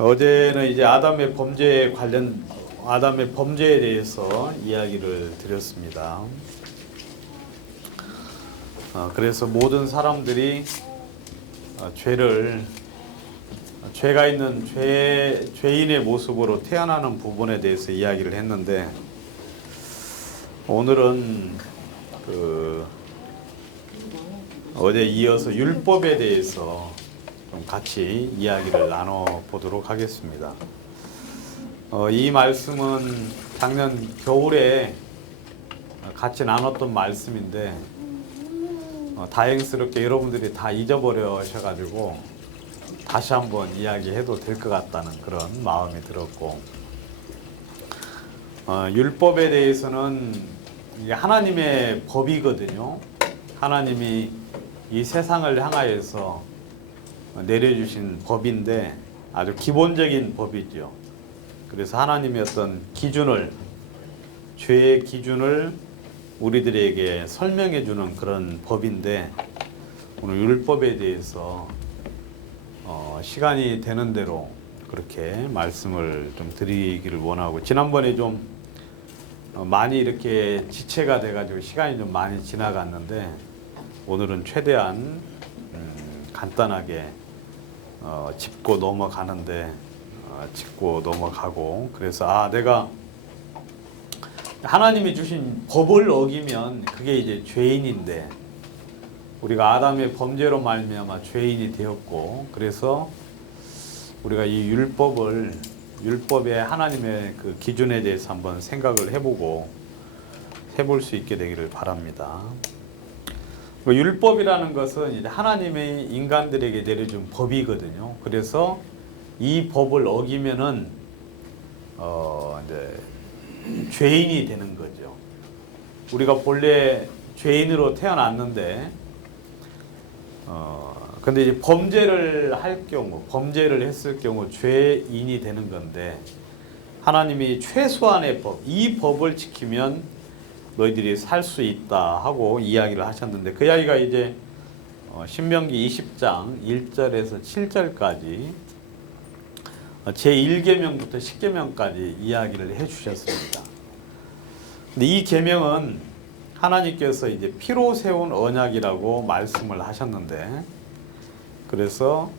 어제는 이제 아담의 범죄에 대해서 이야기를 드렸습니다. 그래서 모든 사람들이 죄가 있는 죄인의 모습으로 태어나는 부분에 대해서 이야기를 했는데, 오늘은 어제 이어서 율법에 대해서 좀 같이 이야기를 나눠보도록 하겠습니다. 이 말씀은 작년 겨울에 같이 나눴던 말씀인데, 다행스럽게 여러분들이 다 잊어버려셔가지고 다시 한번 이야기해도 될 것 같다는 그런 마음이 들었고, 율법에 대해서는 이게 하나님의 법이거든요. 하나님이 이 세상을 향하여서 내려주신 법인데 아주 기본적인 법이죠. 그래서 하나님의 어떤 기준을, 죄의 기준을 우리들에게 설명해 주는 그런 법인데, 오늘 율법에 대해서 시간이 되는 대로 그렇게 말씀을 좀 드리기를 원하고, 지난번에 좀 많이 이렇게 지체가 돼가지고 시간이 좀 많이 지나갔는데, 오늘은 최대한 간단하게 짚고 넘어가는데 짚고 넘어가고, 그래서 내가 하나님이 주신 법을 어기면 그게 이제 죄인인데, 우리가 아담의 범죄로 말미암아 죄인이 되었고, 그래서 우리가 이 율법의 하나님의 그 기준에 대해서 한번 생각을 해볼 수 있게 되기를 바랍니다. 율법이라는 것은 이제 하나님의 인간들에게 내려준 법이거든요. 그래서 이 법을 어기면은 이제 죄인이 되는 거죠. 우리가 본래 죄인으로 태어났는데, 근데 이제 범죄를 했을 경우 죄인이 되는 건데, 하나님이 최소한의 법, 이 법을 지키면 너희들이 살 수 있다 하고 이야기를 하셨는데, 그 이야기가 이제 신명기 20장 1절에서 7절까지 제1계명부터 10계명까지 이야기를 해 주셨습니다. 근데 이 계명은 하나님께서 이제 피로 세운 언약이라고 말씀을 하셨는데, 그래서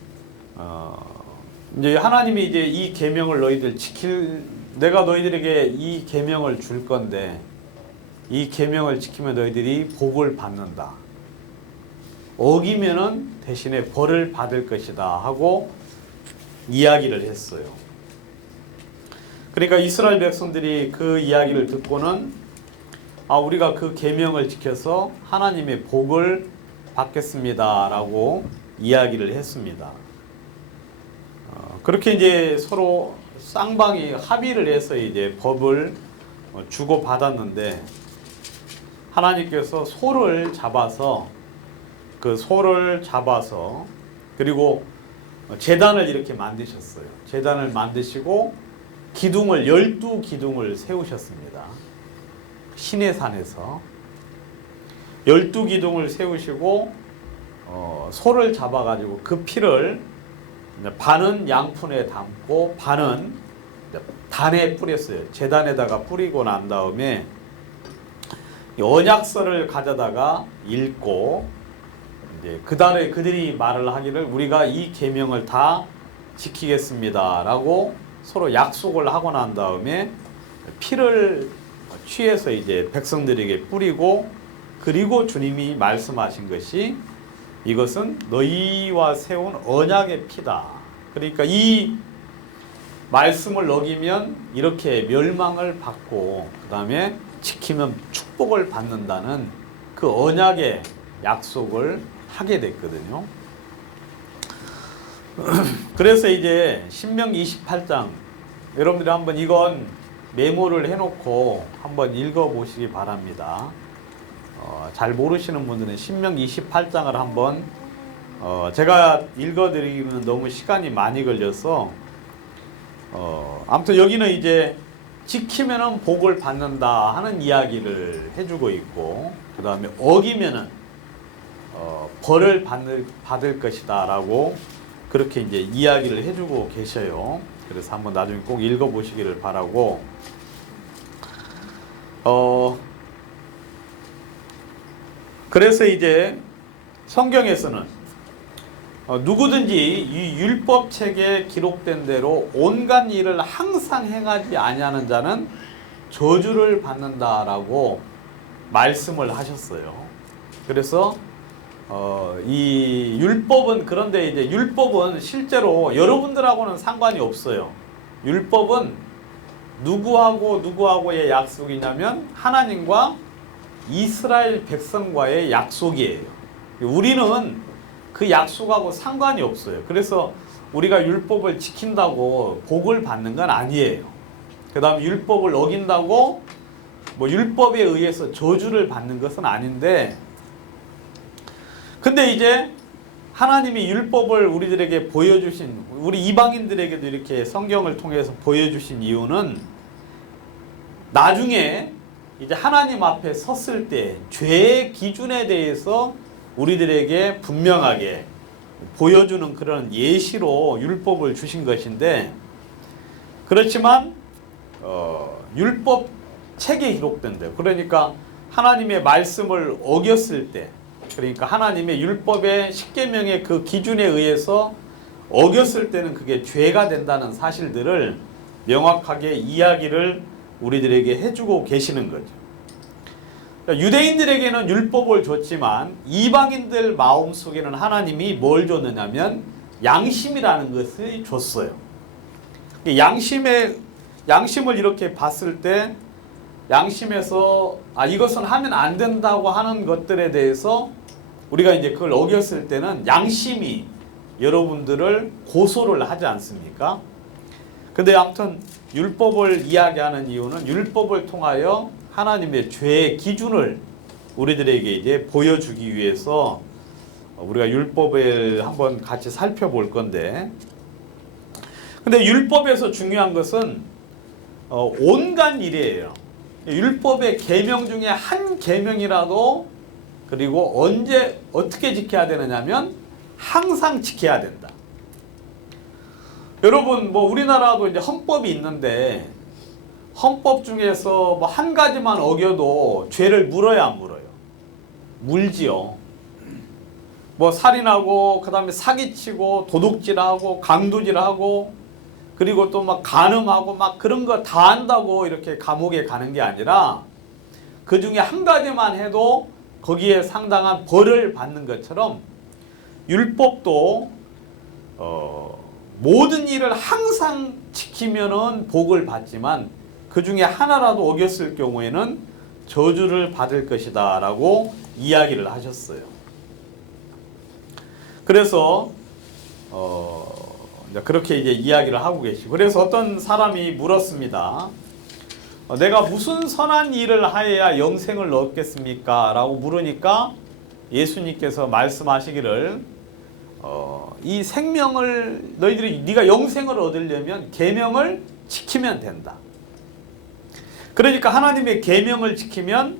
이제 하나님이 이제 이 계명을 내가 너희들에게 이 계명을 줄 건데, 이 계명을 지키면 너희들이 복을 받는다. 어기면은 대신에 벌을 받을 것이다 하고 이야기를 했어요. 그러니까 이스라엘 백성들이 그 이야기를 듣고는 우리가 그 계명을 지켜서 하나님의 복을 받겠습니다라고 이야기를 했습니다. 그렇게 이제 서로 쌍방이 합의를 해서 이제 법을 주고 받았는데, 하나님께서 소를 잡아서 그리고 제단을 이렇게 만드셨어요. 제단을 만드시고 기둥을 12기둥을 세우셨습니다. 시내산에서 12기둥을 세우시고 소를 잡아가지고 그 피를 반은 양푼에 담고 반은 단에 뿌렸어요. 제단에다가 뿌리고 난 다음에 언약서를 가져다가 읽고, 이제 그달에 그들이 말을 하기를 우리가 이 계명을 다 지키겠습니다라고 서로 약속을 하고 난 다음에 피를 취해서 이제 백성들에게 뿌리고, 그리고 주님이 말씀하신 것이 이것은 너희와 세운 언약의 피다. 그러니까 이 말씀을 어기면 이렇게 멸망을 받고 그 다음에 지키면 축복을 받는다는 그 언약의 약속을 하게 됐거든요. 그래서 이제 신명기 28장, 여러분들이 한번 이건 메모를 해놓고 한번 읽어보시기 바랍니다. 잘 모르시는 분들은 신명기 28장을 한번 제가 읽어드리기는 너무 시간이 많이 걸려서 아무튼 여기는 이제 지키면은 복을 받는다 하는 이야기를 해주고 있고, 그 다음에 어기면은 벌을 받을 것이다 라고 그렇게 이제 이야기를 해주고 계셔요. 그래서 한번 나중에 꼭 읽어보시기를 바라고. 그래서 이제 성경에서는 누구든지 이 율법책에 기록된 대로 온갖 일을 항상 행하지 아니하는 자는 저주를 받는다라고 말씀을 하셨어요. 그래서 이 율법은, 그런데 이제 율법은 실제로 여러분들하고는 상관이 없어요. 율법은 누구하고의 약속이냐면 하나님과 이스라엘 백성과의 약속이에요. 우리는 그 약속하고 상관이 없어요. 그래서 우리가 율법을 지킨다고 복을 받는 건 아니에요. 그 다음 율법을 어긴다고 뭐 율법에 의해서 저주를 받는 것은 아닌데, 근데 이제 하나님이 율법을 우리들에게 보여주신, 우리 이방인들에게도 이렇게 성경을 통해서 보여주신 이유는 나중에 이제 하나님 앞에 섰을 때 죄의 기준에 대해서 우리들에게 분명하게 보여주는 그런 예시로 율법을 주신 것인데, 그렇지만 율법 책에 기록된 데, 그러니까 하나님의 말씀을 어겼을 때, 그러니까 하나님의 율법의 십계명의 그 기준에 의해서 어겼을 때는 그게 죄가 된다는 사실들을 명확하게 이야기를 우리들에게 해주고 계시는 거죠. 유대인들에게는 율법을 줬지만 이방인들 마음속에는 하나님이 뭘 줬느냐면 양심이라는 것을 줬어요. 양심을 이렇게 봤을 때 양심에서 이것은 하면 안 된다고 하는 것들에 대해서 우리가 이제 그걸 어겼을 때는 양심이 여러분들을 고소를 하지 않습니까? 근데 아무튼 율법을 이야기하는 이유는 율법을 통하여 하나님의 죄의 기준을 우리들에게 이제 보여주기 위해서 우리가 율법을 한번 같이 살펴볼 건데, 근데 율법에서 중요한 것은 온갖 일이에요. 율법의 계명 중에 한 계명이라도, 그리고 언제 어떻게 지켜야 되느냐면 항상 지켜야 된다. 여러분 뭐 우리나라도 이제 헌법이 있는데 헌법 중에서 뭐 한 가지만 어겨도 죄를 물어야 안 물어요? 물지요. 뭐 살인하고 그다음에 사기치고 도둑질하고 강도질하고 그리고 또 막 간음하고 막 그런 거 다 한다고 이렇게 감옥에 가는 게 아니라 그 중에 한 가지만 해도 거기에 상당한 벌을 받는 것처럼 율법도 모든 일을 항상 지키면은 복을 받지만 그 중에 하나라도 어겼을 경우에는 저주를 받을 것이다 라고 이야기를 하셨어요. 그래서 그렇게 이제 이야기를 하고 계시고, 그래서 어떤 사람이 물었습니다. 내가 무슨 선한 일을 하여야 영생을 얻겠습니까? 라고 물으니까 예수님께서 말씀하시기를 이 생명을 네가 영생을 얻으려면 계명을 지키면 된다. 그러니까 하나님의 계명을 지키면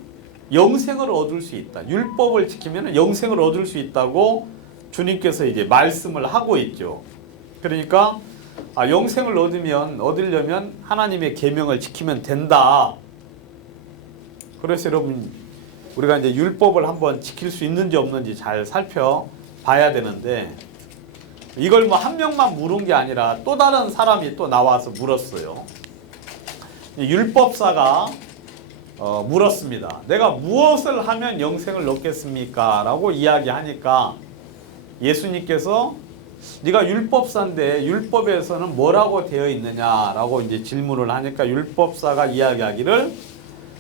영생을 얻을 수 있다. 율법을 지키면 영생을 얻을 수 있다고 주님께서 이제 말씀을 하고 있죠. 그러니까 영생을 얻으려면 하나님의 계명을 지키면 된다. 그래서 여러분 우리가 이제 율법을 한번 지킬 수 있는지 없는지 잘 살펴봐야 되는데, 이걸 뭐 한 명만 물은 게 아니라 또 다른 사람이 또 나와서 물었어요. 율법사가 물었습니다. 내가 무엇을 하면 영생을 얻겠습니까? 라고 이야기하니까 예수님께서 네가 율법사인데 율법에서는 뭐라고 되어 있느냐라고 이제 질문을 하니까 율법사가 이야기하기를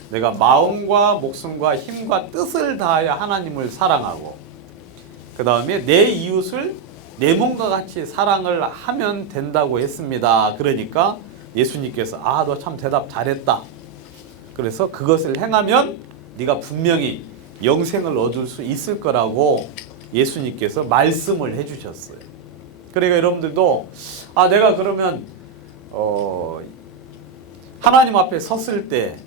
내가 마음과 목숨과 힘과 뜻을 다하여 하나님을 사랑하고 그 다음에 내 이웃을 내 몸과 같이 사랑을 하면 된다고 했습니다. 그러니까 예수님께서 너 참 대답 잘했다. 그래서 그것을 행하면 네가 분명히 영생을 얻을 수 있을 거라고 예수님께서 말씀을 해주셨어요. 그러니까 여러분들도 내가 그러면 하나님 앞에 섰을 때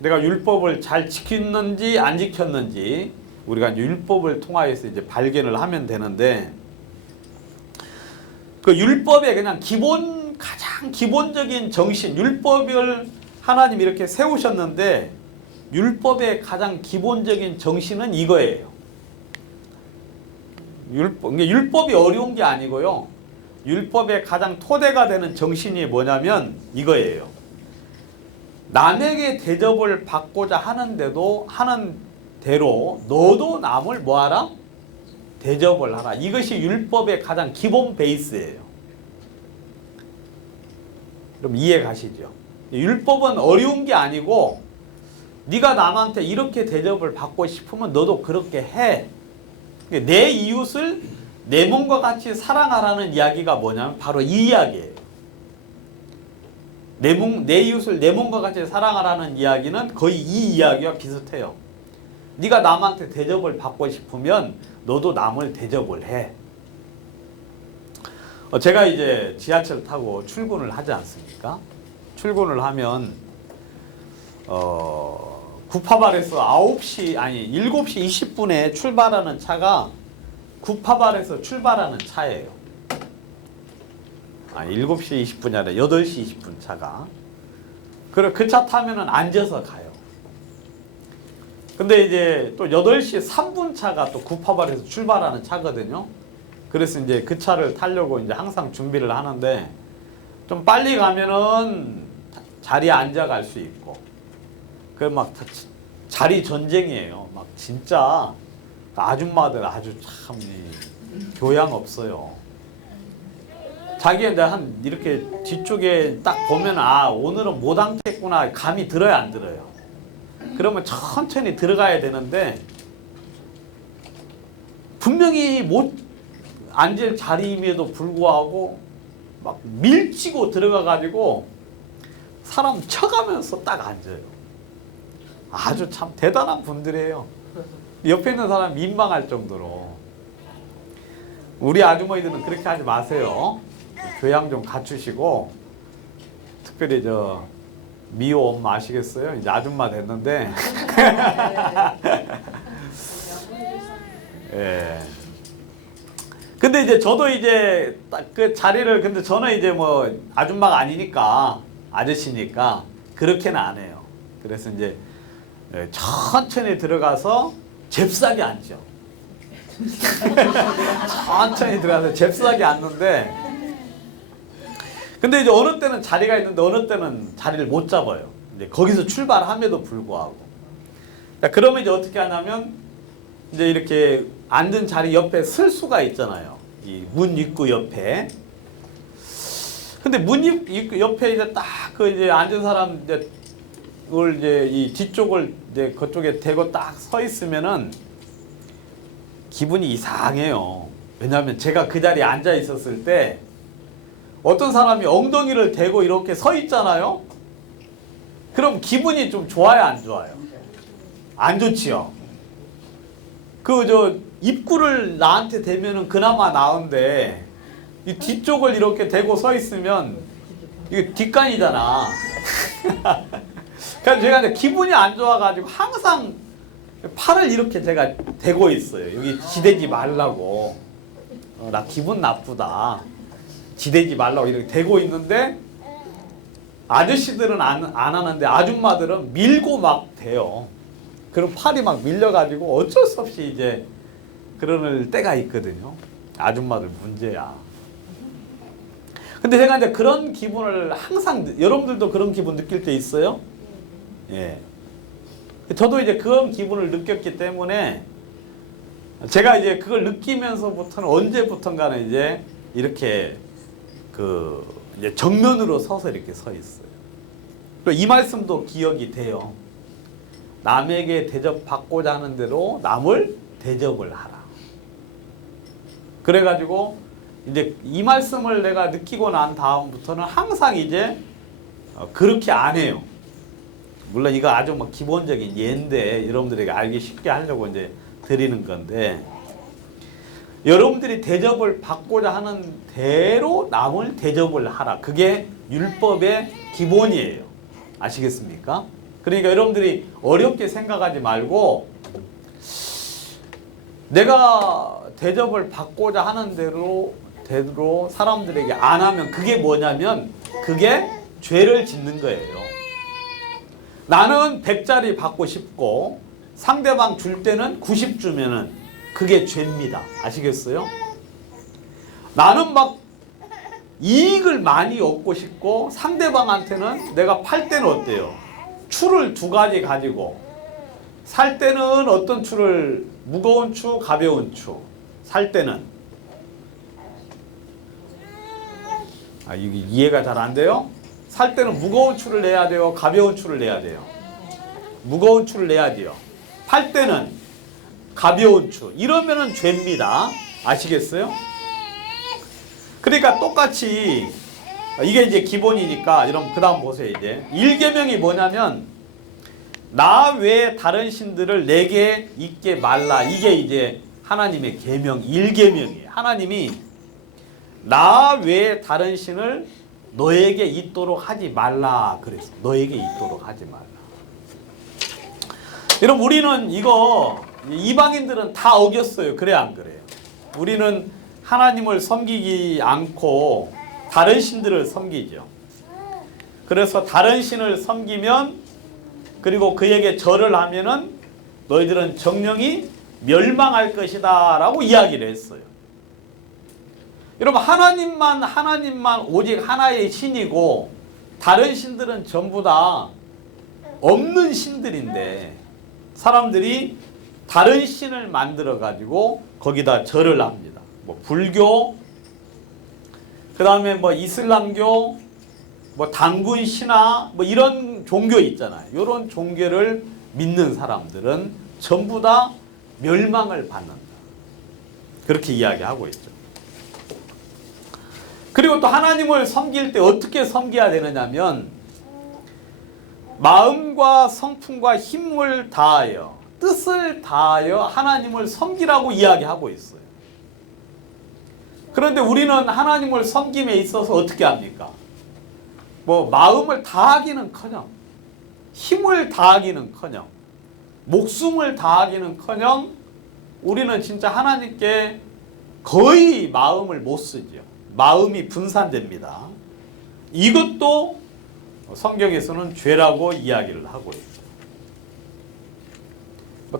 내가 율법을 잘 지켰는지 안 지켰는지 우리가 이제 율법을 통하여서 이제 발견을 하면 되는데, 그 율법의 그냥 가장 기본적인 정신, 율법을 하나님이 이렇게 세우셨는데 율법의 가장 기본적인 정신은 이거예요. 율법이 어려운 게 아니고요. 율법의 가장 토대가 되는 정신이 뭐냐면 이거예요. 남에게 대접을 받고자 하는데도 하는 대로 너도 남을 뭐하라? 대접을 하라. 이것이 율법의 가장 기본 베이스예요. 그럼 이해 가시죠? 율법은 어려운 게 아니고 네가 남한테 이렇게 대접을 받고 싶으면 너도 그렇게 해. 내 이웃을 내 몸과 같이 사랑하라는 이야기가 뭐냐면 바로 이 이야기예요. 내 이웃을 내 몸과 같이 사랑하라는 이야기는 거의 이 이야기와 비슷해요. 네가 남한테 대접을 받고 싶으면 너도 남을 대접을 해. 제가 이제 지하철 타고 출근을 하지 않습니까? 출근을 하면 구파발에서 7시 20분에 출발하는 차가 구파발에서 출발하는 차예요. 7시 20분이 아니라 8시 20분 차가. 그래 그 차 타면은 앉아서 가요. 근데 이제 또 8시 3분 차가 또 구파발에서 출발하는 차거든요. 그래서 이제 그 차를 타려고 이제 항상 준비를 하는데 좀 빨리 가면은 자리에 앉아 갈 수 있고 그 막 자리 전쟁이에요. 막 진짜 아줌마들 아주 참 교양 없어요. 자기가 한 이렇게 뒤쪽에 딱 보면 오늘은 못 앉겠구나 감이 들어요, 안 들어요? 그러면 천천히 들어가야 되는데 분명히 못 앉을 자리임에도 불구하고 막 밀치고 들어가 가지고 사람 쳐가면서 딱 앉아요. 아주 참 대단한 분들이에요. 옆에 있는 사람 민망할 정도로. 우리 아주머니들은 그렇게 하지 마세요. 교양 좀 갖추시고 특별히 미호 엄마 아시겠어요? 이제 아줌마 됐는데 예. 근데 이제 저도 이제 딱 그 자리를 근데 저는 이제 뭐 아줌마가 아니니까 아저씨니까 그렇게는 안 해요. 그래서 이제 천천히 들어가서 잽싸게 앉죠. 천천히 들어가서 잽싸게 앉는데 근데 이제 어느 때는 자리가 있는데 어느 때는 자리를 못 잡아요. 이제 거기서 출발함에도 불구하고. 그러면 이제 어떻게 하냐면 이제 이렇게 앉은 자리 옆에 쓸 수가 있잖아요. 이 문 입구 옆에. 근데 문 입구 옆에 이제 딱 그 이제 앉은 사람 이제 이 뒤쪽을 이제 그쪽에 대고 딱 서 있으면은 기분이 이상해요. 왜냐하면 제가 그 자리에 앉아 있었을 때 어떤 사람이 엉덩이를 대고 이렇게 서 있잖아요. 그럼 기분이 좀 좋아요, 안 좋아요? 안 좋지요. 입구를 나한테 대면은 그나마 나은데 이 뒤쪽을 이렇게 대고 서 있으면 이게 뒷간이잖아. 그래서 제가 이제 기분이 안 좋아가지고 항상 팔을 이렇게 제가 대고 있어요. 여기 지대지 말라고. 나 기분 나쁘다. 지대지 말라고 이렇게 대고 있는데 아저씨들은 안 하는데 아줌마들은 밀고 막 대요. 그럼 팔이 막 밀려가지고 어쩔 수 없이 이제 그럴 때가 있거든요. 아줌마들 문제야. 근데 제가 이제 그런 기분을 항상 여러분들도 그런 기분 느낄 때 있어요? 예. 저도 이제 그런 기분을 느꼈기 때문에 제가 이제 그걸 느끼면서부터는 언제부턴가는 이제 이렇게 이제 정면으로 서서 이렇게 서 있어요. 또 이 말씀도 기억이 돼요. 남에게 대접받고자 하는 대로 남을 대접을 하라. 그래가지고 이제 이 말씀을 내가 느끼고 난 다음부터는 항상 이제 그렇게 안 해요. 물론 이거 아주 뭐 기본적인 예인데 여러분들에게 알기 쉽게 하려고 이제 드리는 건데 여러분들이 대접을 받고자 하는 대로 남을 대접을 하라. 그게 율법의 기본이에요. 아시겠습니까? 그러니까 여러분들이 어렵게 생각하지 말고 내가 대접을 받고자 하는 대로 대로 사람들에게 안 하면 그게 뭐냐면 그게 죄를 짓는 거예요. 나는 100짜리 받고 싶고 상대방 줄 때는 90 주면은 그게 죄입니다. 아시겠어요? 나는 막 이익을 많이 얻고 싶고 상대방한테는 내가 팔 때는 어때요? 추를 두 가지 가지고 살 때는 어떤 추를 무거운 추, 가벼운 추 살 때는 이게 이해가 잘 안 돼요? 살 때는 무거운 추를 내야 돼요? 가벼운 추를 내야 돼요? 무거운 추를 내야 돼요. 팔 때는 가벼운 추. 이러면은 죄입니다. 아시겠어요? 그러니까 똑같이 이게 이제 기본이니까 여러분 그 다음 보세요. 이제 1계명이 뭐냐면 나 외에 다른 신들을 내게 있게 말라. 이게 이제 하나님의 계명 1계명이에요. 하나님이 나 외에 다른 신을 너에게 있도록 하지 말라 그랬어. 너에게 있도록 하지 말라. 여러분 우리는 이거 이방인들은 다 어겼어요. 그래 안 그래요? 우리는 하나님을 섬기지 않고 다른 신들을 섬기죠. 그래서 다른 신을 섬기면 그리고 그에게 절을 하면은 너희들은 정령이 멸망할 것이다 라고 이야기를 했어요. 여러분 하나님만 오직 하나의 신이고 다른 신들은 전부 다 없는 신들인데 사람들이 다른 신을 만들어 가지고 거기다 절을 합니다. 뭐 불교, 그 다음에 뭐 이슬람교, 뭐 단군 신화, 뭐 이런 종교 있잖아요. 이런 종교를 믿는 사람들은 전부 다 멸망을 받는다. 그렇게 이야기하고 있죠. 그리고 또 하나님을 섬길 때 어떻게 섬겨야 되느냐면 마음과 성품과 힘을 다하여 뜻을 다하여 하나님을 섬기라고 이야기하고 있어요. 그런데 우리는 하나님을 섬김에 있어서 어떻게 합니까? 뭐 마음을 다하기는커녕 힘을 다하기는커녕 목숨을 다하기는커녕 우리는 진짜 하나님께 거의 마음을 못 쓰죠. 마음이 분산됩니다. 이것도 성경에서는 죄라고 이야기를 하고 있어요.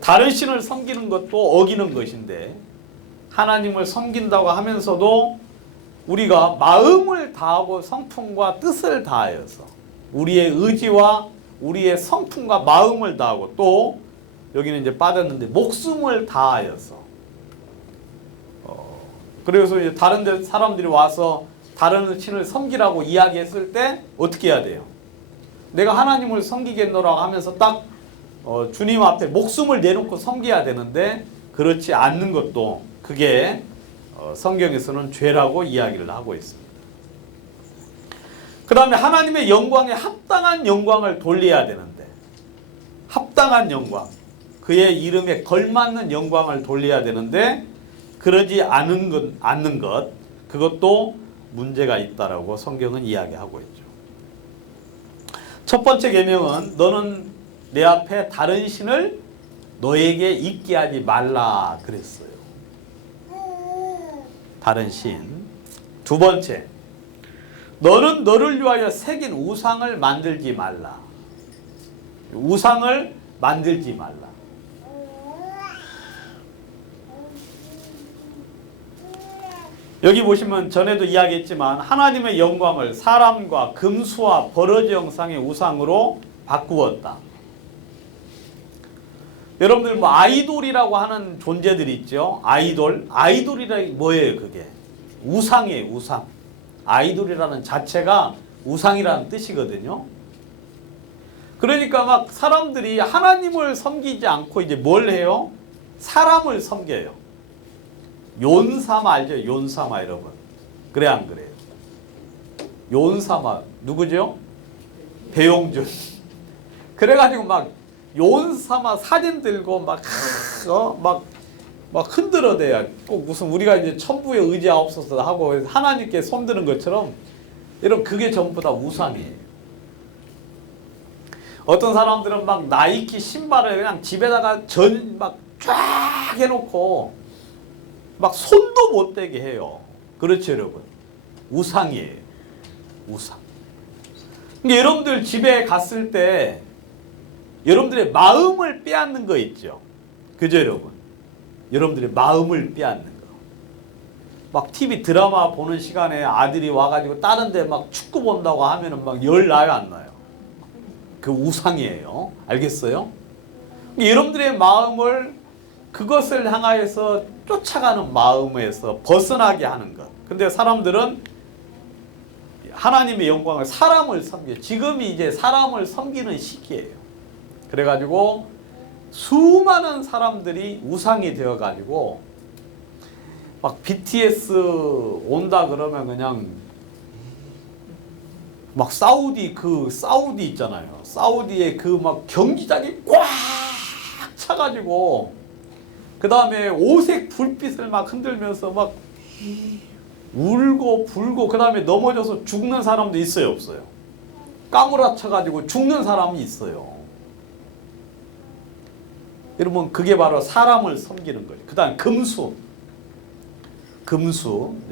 다른 신을 섬기는 것도 어기는 것인데 하나님을 섬긴다고 하면서도 우리가 마음을 다하고 성품과 뜻을 다하여서 우리의 의지와 우리의 성품과 마음을 다하고 또 여기는 이제 빠졌는데 목숨을 다하여서 그래서 이제 다른 데 사람들이 와서 다른 신을 섬기라고 이야기했을 때 어떻게 해야 돼요? 내가 하나님을 섬기겠노라고 하면서 딱 주님 앞에 목숨을 내놓고 섬겨야 되는데 그렇지 않는 것도 그게 성경에서는 죄라고 이야기를 하고 있습니다. 그 다음에 하나님의 영광에 합당한 영광을 돌려야 되는데 합당한 영광, 그의 이름에 걸맞는 영광을 돌려야 되는데 그러지 않는 것 그것도 문제가 있다라고 성경은 이야기하고 있죠. 첫 번째 계명은 너는 내 앞에 다른 신을 너에게 있게 하지 말라 그랬어요. 다른 신. 두 번째, 너는 너를 위하여 새긴 우상을 만들지 말라. 우상을 만들지 말라. 여기 보시면 전에도 이야기했지만 하나님의 영광을 사람과 금수와 버러지 형상의 우상으로 바꾸었다. 여러분들 뭐 아이돌이라고 하는 존재들이 있죠. 아이돌이라 뭐예요 그게? 우상이에요 우상. 아이돌이라는 자체가 우상이라는 뜻이거든요. 그러니까 막 사람들이 하나님을 섬기지 않고 이제 뭘 해요? 사람을 섬겨요. 욘사마 알죠? 욘사마 여러분. 그래 안 그래요? 욘사마 누구죠? 배용준. 그래가지고 막 욘사마 사진 들고 막 흔들어대야 꼭 무슨 우리가 이제 천부에 의지하옵소서 하고 하나님께 손드는 것처럼 여러분 그게 전부 다 우상이에요. 어떤 사람들은 막 나이키 신발을 그냥 집에다가 막 쫙 해놓고 막 손도 못 대게 해요. 그렇죠, 여러분. 우상이에요. 우상. 그러니까 여러분들 집에 갔을 때 여러분들의 마음을 빼앗는 거 있죠. 그죠, 여러분? 여러분들의 마음을 빼앗는 거. 막 TV 드라마 보는 시간에 아들이 와가지고 다른 데 막 축구 본다고 하면은 막 열 나요, 안 나요? 그 우상이에요. 알겠어요? 여러분들의 마음을 그것을 향하여서 쫓아가는 마음에서 벗어나게 하는 것. 근데 사람들은 하나님의 영광을, 사람을 섬겨요. 지금이 이제 사람을 섬기는 시기예요. 그래가지고 수많은 사람들이 우상이 되어가지고 막 BTS 온다 그러면 그냥 막 사우디 있잖아요. 사우디에 그 막 경기장이 꽉 차가지고 그 다음에 오색 불빛을 막 흔들면서 막 울고 불고 그 다음에 넘어져서 죽는 사람도 있어요, 없어요? 까무라쳐가지고 죽는 사람이 있어요. 여러분, 그게 바로 사람을 섬기는 거예요. 그 다음 금수,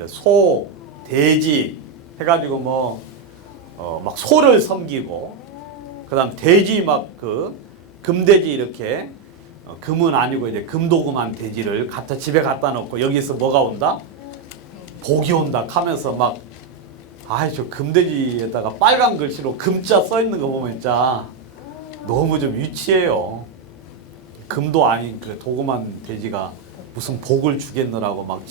소, 돼지 해가지고 막 소를 섬기고, 그 다음 돼지 막 금돼지 이렇게, 금은 아니고 이제 금도금한 돼지를 집에 갖다 놓고 여기서 뭐가 온다? 복이 온다 하면서 막, 저 금돼지에다가 빨간 글씨로 금자 써 있는 거 보면 진짜 너무 좀 유치해요. 금도 아닌 그 도금한 돼지가 무슨 복을 주겠느라고 막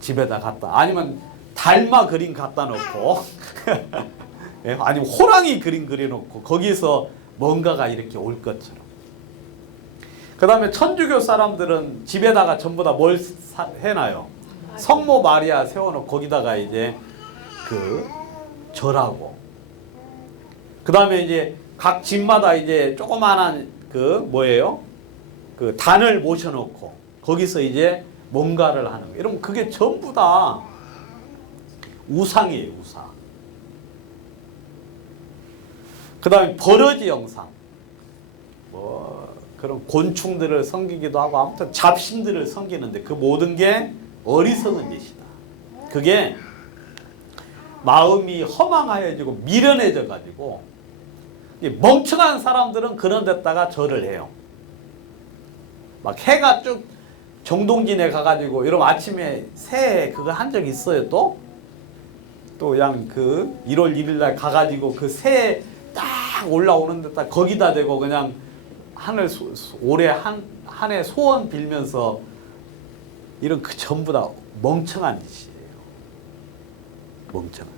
집에다 갖다, 아니면 달마 그림 갖다 놓고 아니면 호랑이 그림 그려놓고 거기서 뭔가가 이렇게 올 것처럼. 그 다음에 천주교 사람들은 집에다가 전부 다 뭘 해놔요? 성모 마리아 세워놓고 거기다가 이제 절하고, 그 다음에 이제 각 집마다 이제 조그만한 단을 모셔놓고 거기서 이제 뭔가를 하는 거예요. 여러분, 그게 전부 다 우상이에요, 우상. 그 다음에 버러지 영상. 그런 곤충들을 섬기기도 하고 아무튼 잡신들을 섬기는데 그 모든 게 어리석은 짓이다. 그게 마음이 허망하여지고 미련해져 가지고 멍청한 사람들은 그런 데다가 절을 해요. 막 해가 쭉 정동진에 가가지고 여러분 아침에 새해 그거 한 적 있어요? 또 그냥 1월 1일 날 가가지고 그 새 딱 올라오는 데다 거기다 대고 그냥 하늘 올해 한 해 소원 빌면서 이런 전부 다 멍청한 짓이에요. 멍청한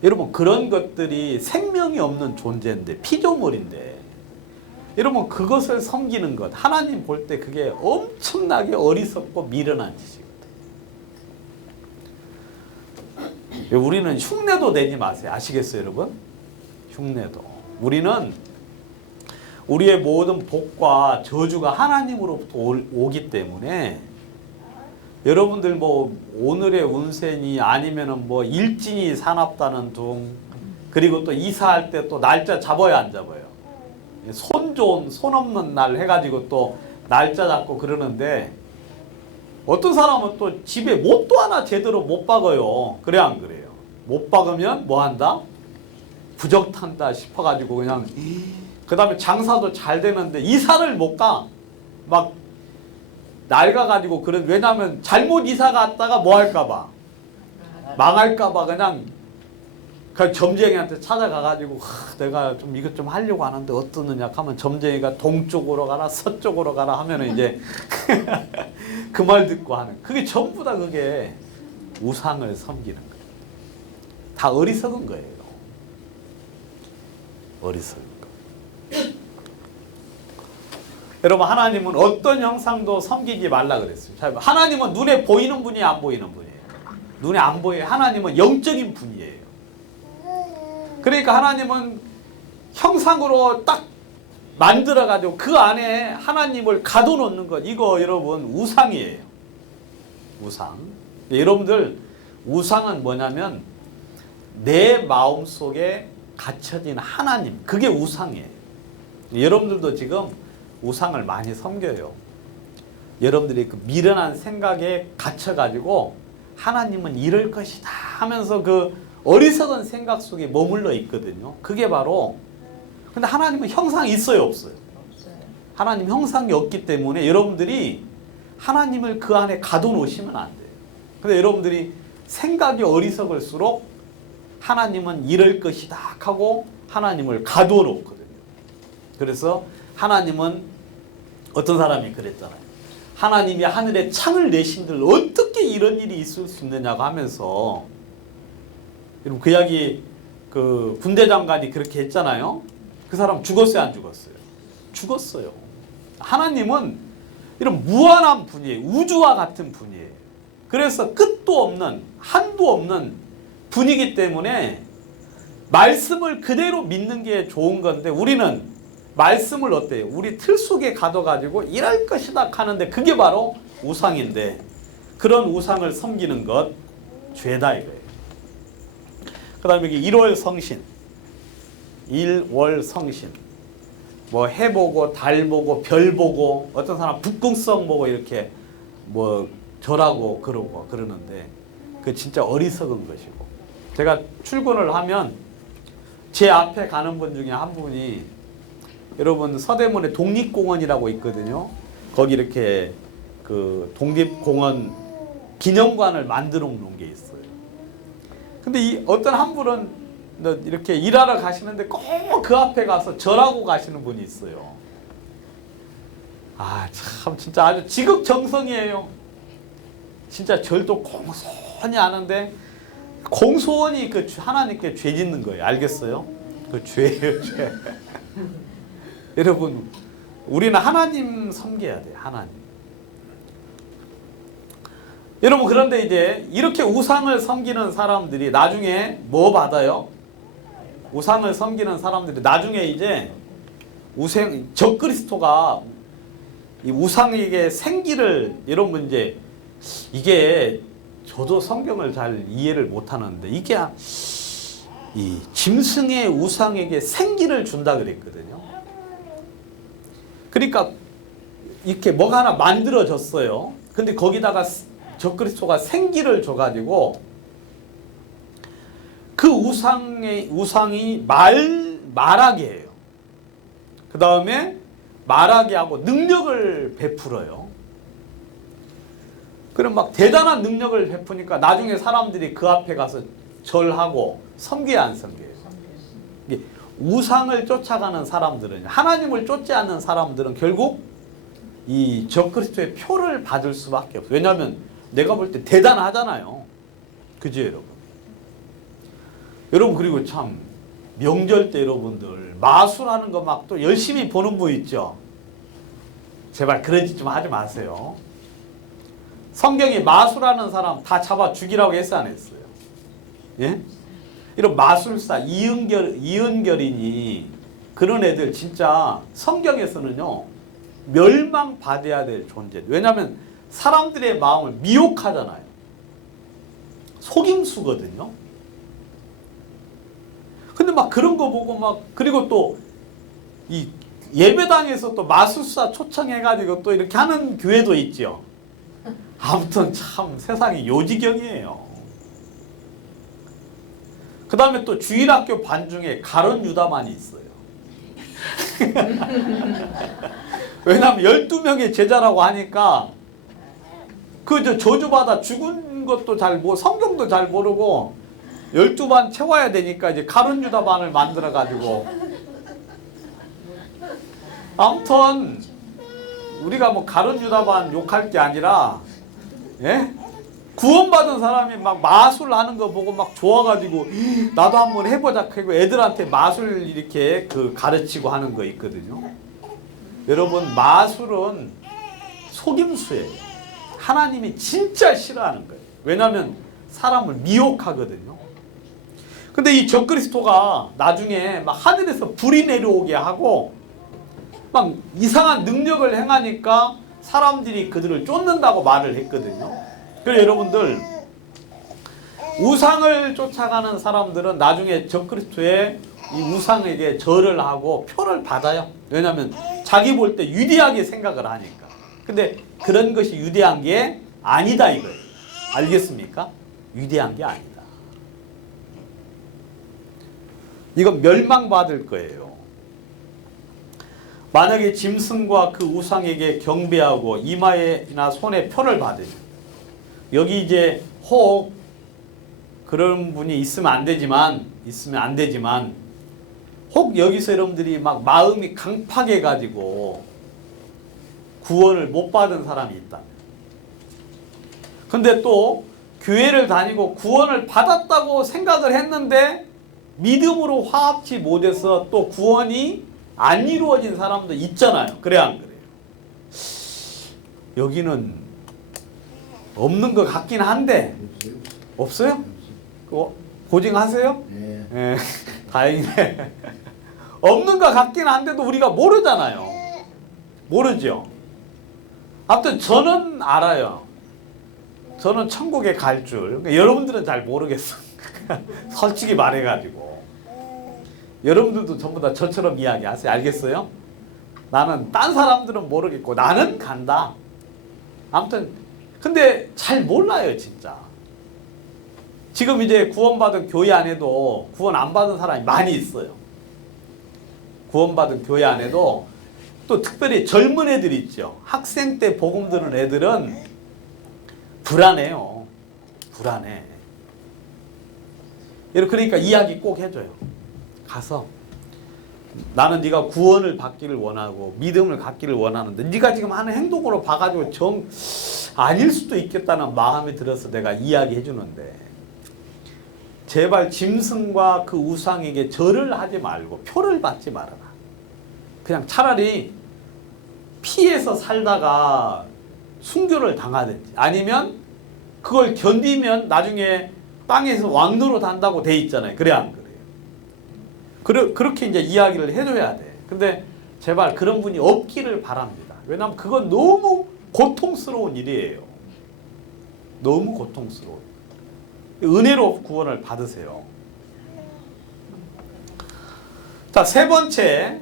짓. 여러분, 그런 것들이 생명이 없는 존재인데, 피조물인데, 여러분 그것을 섬기는 것, 하나님 볼 때 그게 엄청나게 어리석고 미련한 짓이거든요. 우리는 흉내도 내지 마세요. 아시겠어요, 여러분? 흉내도. 우리는 우리의 모든 복과 저주가 하나님으로부터 오기 때문에 여러분들 오늘의 운세니 아니면은 일진이 사납다는 둥, 그리고 또 이사할 때 또 날짜 잡아요, 안 잡아요? 손 없는 날 해가지고 또 날짜 잡고 그러는데 어떤 사람은 또 집에 못도 하나 제대로 못 박아요. 그래, 안 그래요? 못 박으면 뭐 한다? 부적탄다 싶어가지고 그냥, 그 다음에 장사도 잘 되는데 이사를 못 가. 막 낡아가지고 왜냐면 잘못 이사 갔다가 뭐 할까봐, 망할까봐 그냥 그 점쟁이한테 찾아가가지고 내가 좀 이것 좀 하려고 하는데 어떠느냐 하면 점쟁이가 동쪽으로 가라 서쪽으로 가라 하면은 이제 그 말 듣고 하는, 그게 전부 다 그게 우상을 섬기는 거예요. 다 어리석은 거예요. 어리석은 거. 여러분, 하나님은 어떤 형상도 섬기지 말라 그랬어요. 하나님은 눈에 보이는 분이에요, 안 보이는 분이에요? 눈에 안 보여요. 하나님은 영적인 분이에요. 그러니까 하나님은 형상으로 딱 만들어가지고 그 안에 하나님을 가둬놓는 것, 이거 여러분 우상이에요. 우상. 여러분들, 우상은 뭐냐면 내 마음속에 갇혀진 하나님, 그게 우상이에요. 여러분들도 지금 우상을 많이 섬겨요. 여러분들이 그 미련한 생각에 갇혀가지고 하나님은 이럴 것이다 하면서 그 어리석은 생각 속에 머물러 있거든요. 그게 바로, 근데 하나님은 형상이 있어요, 없어요? 하나님 형상이 없기 때문에 여러분들이 하나님을 그 안에 가둬놓으시면 안 돼요. 근데 여러분들이 생각이 어리석을수록 하나님은 이럴 것이다 하고 하나님을 가둬놓거든요. 그래서 하나님은 어떤 사람이 그랬잖아요. 하나님이 하늘에 창을 내신들 어떻게 이런 일이 있을 수 있느냐고 하면서, 여러분 그 이야기 그 군대 장관이 그렇게 했잖아요. 그 사람 죽었어요, 안 죽었어요? 죽었어요. 하나님은 이런 무한한 분이에요. 우주와 같은 분이에요. 그래서 끝도 없는, 한도 없는 분이기 때문에 말씀을 그대로 믿는 게 좋은 건데, 우리는 말씀을 어때요? 우리 틀 속에 가둬가지고 이럴 것이다 하는데 그게 바로 우상인데, 그런 우상을 섬기는 것 죄다 이거예요. 그 다음에 여기 일월 성신, 일월 성신, 뭐 해 보고 달 보고 별 보고, 어떤 사람 북극성 보고 이렇게 뭐 절하고 그러고 그러는데 그 진짜 어리석은 것이고, 제가 출근을 하면 제 앞에 가는 분 중에 한 분이, 여러분 서대문에 독립공원이라고 있거든요. 거기 이렇게 그 독립공원 기념관을 만들어 놓은 게 있어요. 근데 이 어떤 한 분은 이렇게 일하러 가시는데 꼭 그 앞에 가서 절하고 가시는 분이 있어요. 아, 참 진짜 아주 지극정성이에요. 진짜 절도 공손히 하는데 공손히 그 하나님께 죄 짓는 거예요. 알겠어요? 그 죄예요, 죄. 여러분, 우리는 하나님 섬겨야 돼요. 하나님. 여러분, 그런데 이제 이렇게 우상을 섬기는 사람들이 나중에 뭐 받아요? 우상을 섬기는 사람들이 나중에 이제 적그리스도가 이 우상에게 생기를, 여러분 이제 이게 저도 성경을 잘 이해를 못하는데, 이게 이 짐승의 우상에게 생기를 준다 그랬거든요. 그러니까 이렇게 뭐가 하나 만들어졌어요. 근데 거기다가 적그리스도가 생기를 줘가지고 그 우상이 말하게 해요. 그 다음에 말하게 하고 능력을 베풀어요. 그럼 막 대단한 능력을 베푸니까 나중에 사람들이 그 앞에 가서 절하고 섬겨야 안 섬겨요? 이게 우상을 쫓아가는 사람들은, 하나님을 쫓지 않는 사람들은 결국 이 적그리스도의 표를 받을 수밖에 없어요. 왜냐하면 내가 볼 때 대단하잖아요. 그죠, 여러분? 여러분, 그리고 참 명절 때 여러분들 마술하는 거 막 또 열심히 보는 분 있죠? 제발 그런 짓 좀 하지 마세요. 성경이 마술하는 사람 다 잡아 죽이라고 했어, 안 했어요? 예? 이런 마술사, 이은결이니 그런 애들 진짜 성경에서는요, 멸망받아야 될 존재. 왜냐하면 사람들의 마음을 미혹하잖아요. 속임수거든요. 근데 막 그런 거 보고 막, 그리고 또 이 예배당에서 또 마술사 초청해가지고 또 이렇게 하는 교회도 있죠. 아무튼 참 세상이 요지경이에요. 그 다음에 또 주일학교 반 중에 가론 유다만이 있어요. 왜냐하면 12명의 제자라고 하니까 그 저주받아 죽은 것도 잘 모르고 성경도 잘 모르고 12반 채워야 되니까 이제 가론 유다반을 만들어 가지고, 아무튼 우리가 뭐 가론 유다반 욕할 게 아니라, 예? 구원받은 사람이 막 마술 하는 거 보고 막 좋아가지고 나도 한번 해보자 하고 애들한테 마술 이렇게 그 가르치고 하는 거 있거든요. 여러분, 마술은 속임수예요. 하나님이 진짜 싫어하는 거예요. 왜냐하면 사람을 미혹하거든요. 근데 이 적그리스도가 나중에 막 하늘에서 불이 내려오게 하고 막 이상한 능력을 행하니까 사람들이 그들을 쫓는다고 말을 했거든요. 그래서 여러분들, 우상을 쫓아가는 사람들은 나중에 적그리스도의 이 우상에게 절을 하고 표를 받아요. 왜냐하면 자기 볼 때 유리하게 생각을 하니까. 근데 그런 것이 위대한 게 아니다 이거예요. 알겠습니까? 위대한 게 아니다. 이건 멸망받을 거예요. 만약에 짐승과 그 우상에게 경배하고 이마에나 손에 표를 받으면, 여기 이제 혹 그런 분이 있으면 안 되지만 혹 여기서 여러분들이 막 마음이 강팍해 가지고 구원을 못 받은 사람이 있다. 근데 또 교회를 다니고 구원을 받았다고 생각을 했는데 믿음으로 화합치 못해서 또 구원이 안 이루어진 사람도 있잖아요. 그래 안 그래요? 여기는 없는 것 같긴 한데. 없어요? 고증하세요? 네. 네. 다행이네. 없는 것 같긴 한데도 우리가 모르잖아요. 모르죠. 아무튼 저는 알아요. 저는 천국에 갈 줄. 그러니까 여러분들은 잘 모르겠어. 솔직히 말해가지고. 여러분들도 전부 다 저처럼 이야기하세요. 알겠어요? 나는 딴 사람들은 모르겠고 나는 간다. 아무튼 근데 잘 몰라요 진짜. 지금 이제 구원받은 교회 안에도 구원 안 받은 사람이 많이 있어요. 구원받은 교회 안에도 또 특별히 젊은 애들 있죠. 학생 때 복음 들은 애들은 불안해요. 불안해. 그러니까 이야기 꼭 해줘요. 가서 나는 네가 구원을 받기를 원하고 믿음을 갖기를 원하는데 네가 지금 하는 행동으로 봐가지고 아닐 수도 있겠다는 마음이 들어서 내가 이야기해 주는데, 제발 짐승과 그 우상에게 절을 하지 말고 표를 받지 말아라. 그냥 차라리 피해서 살다가 순교를 당하든지 아니면 그걸 견디면 나중에 땅에서 왕노릇 한다고 돼 있잖아요. 그래 안 그래요? 그렇게 이제 이야기를 해줘야 돼. 근데 제발 그런 분이 없기를 바랍니다. 왜냐하면 그건 너무 고통스러운 일이에요. 너무 고통스러워요. 은혜로 구원을 받으세요. 자, 세 번째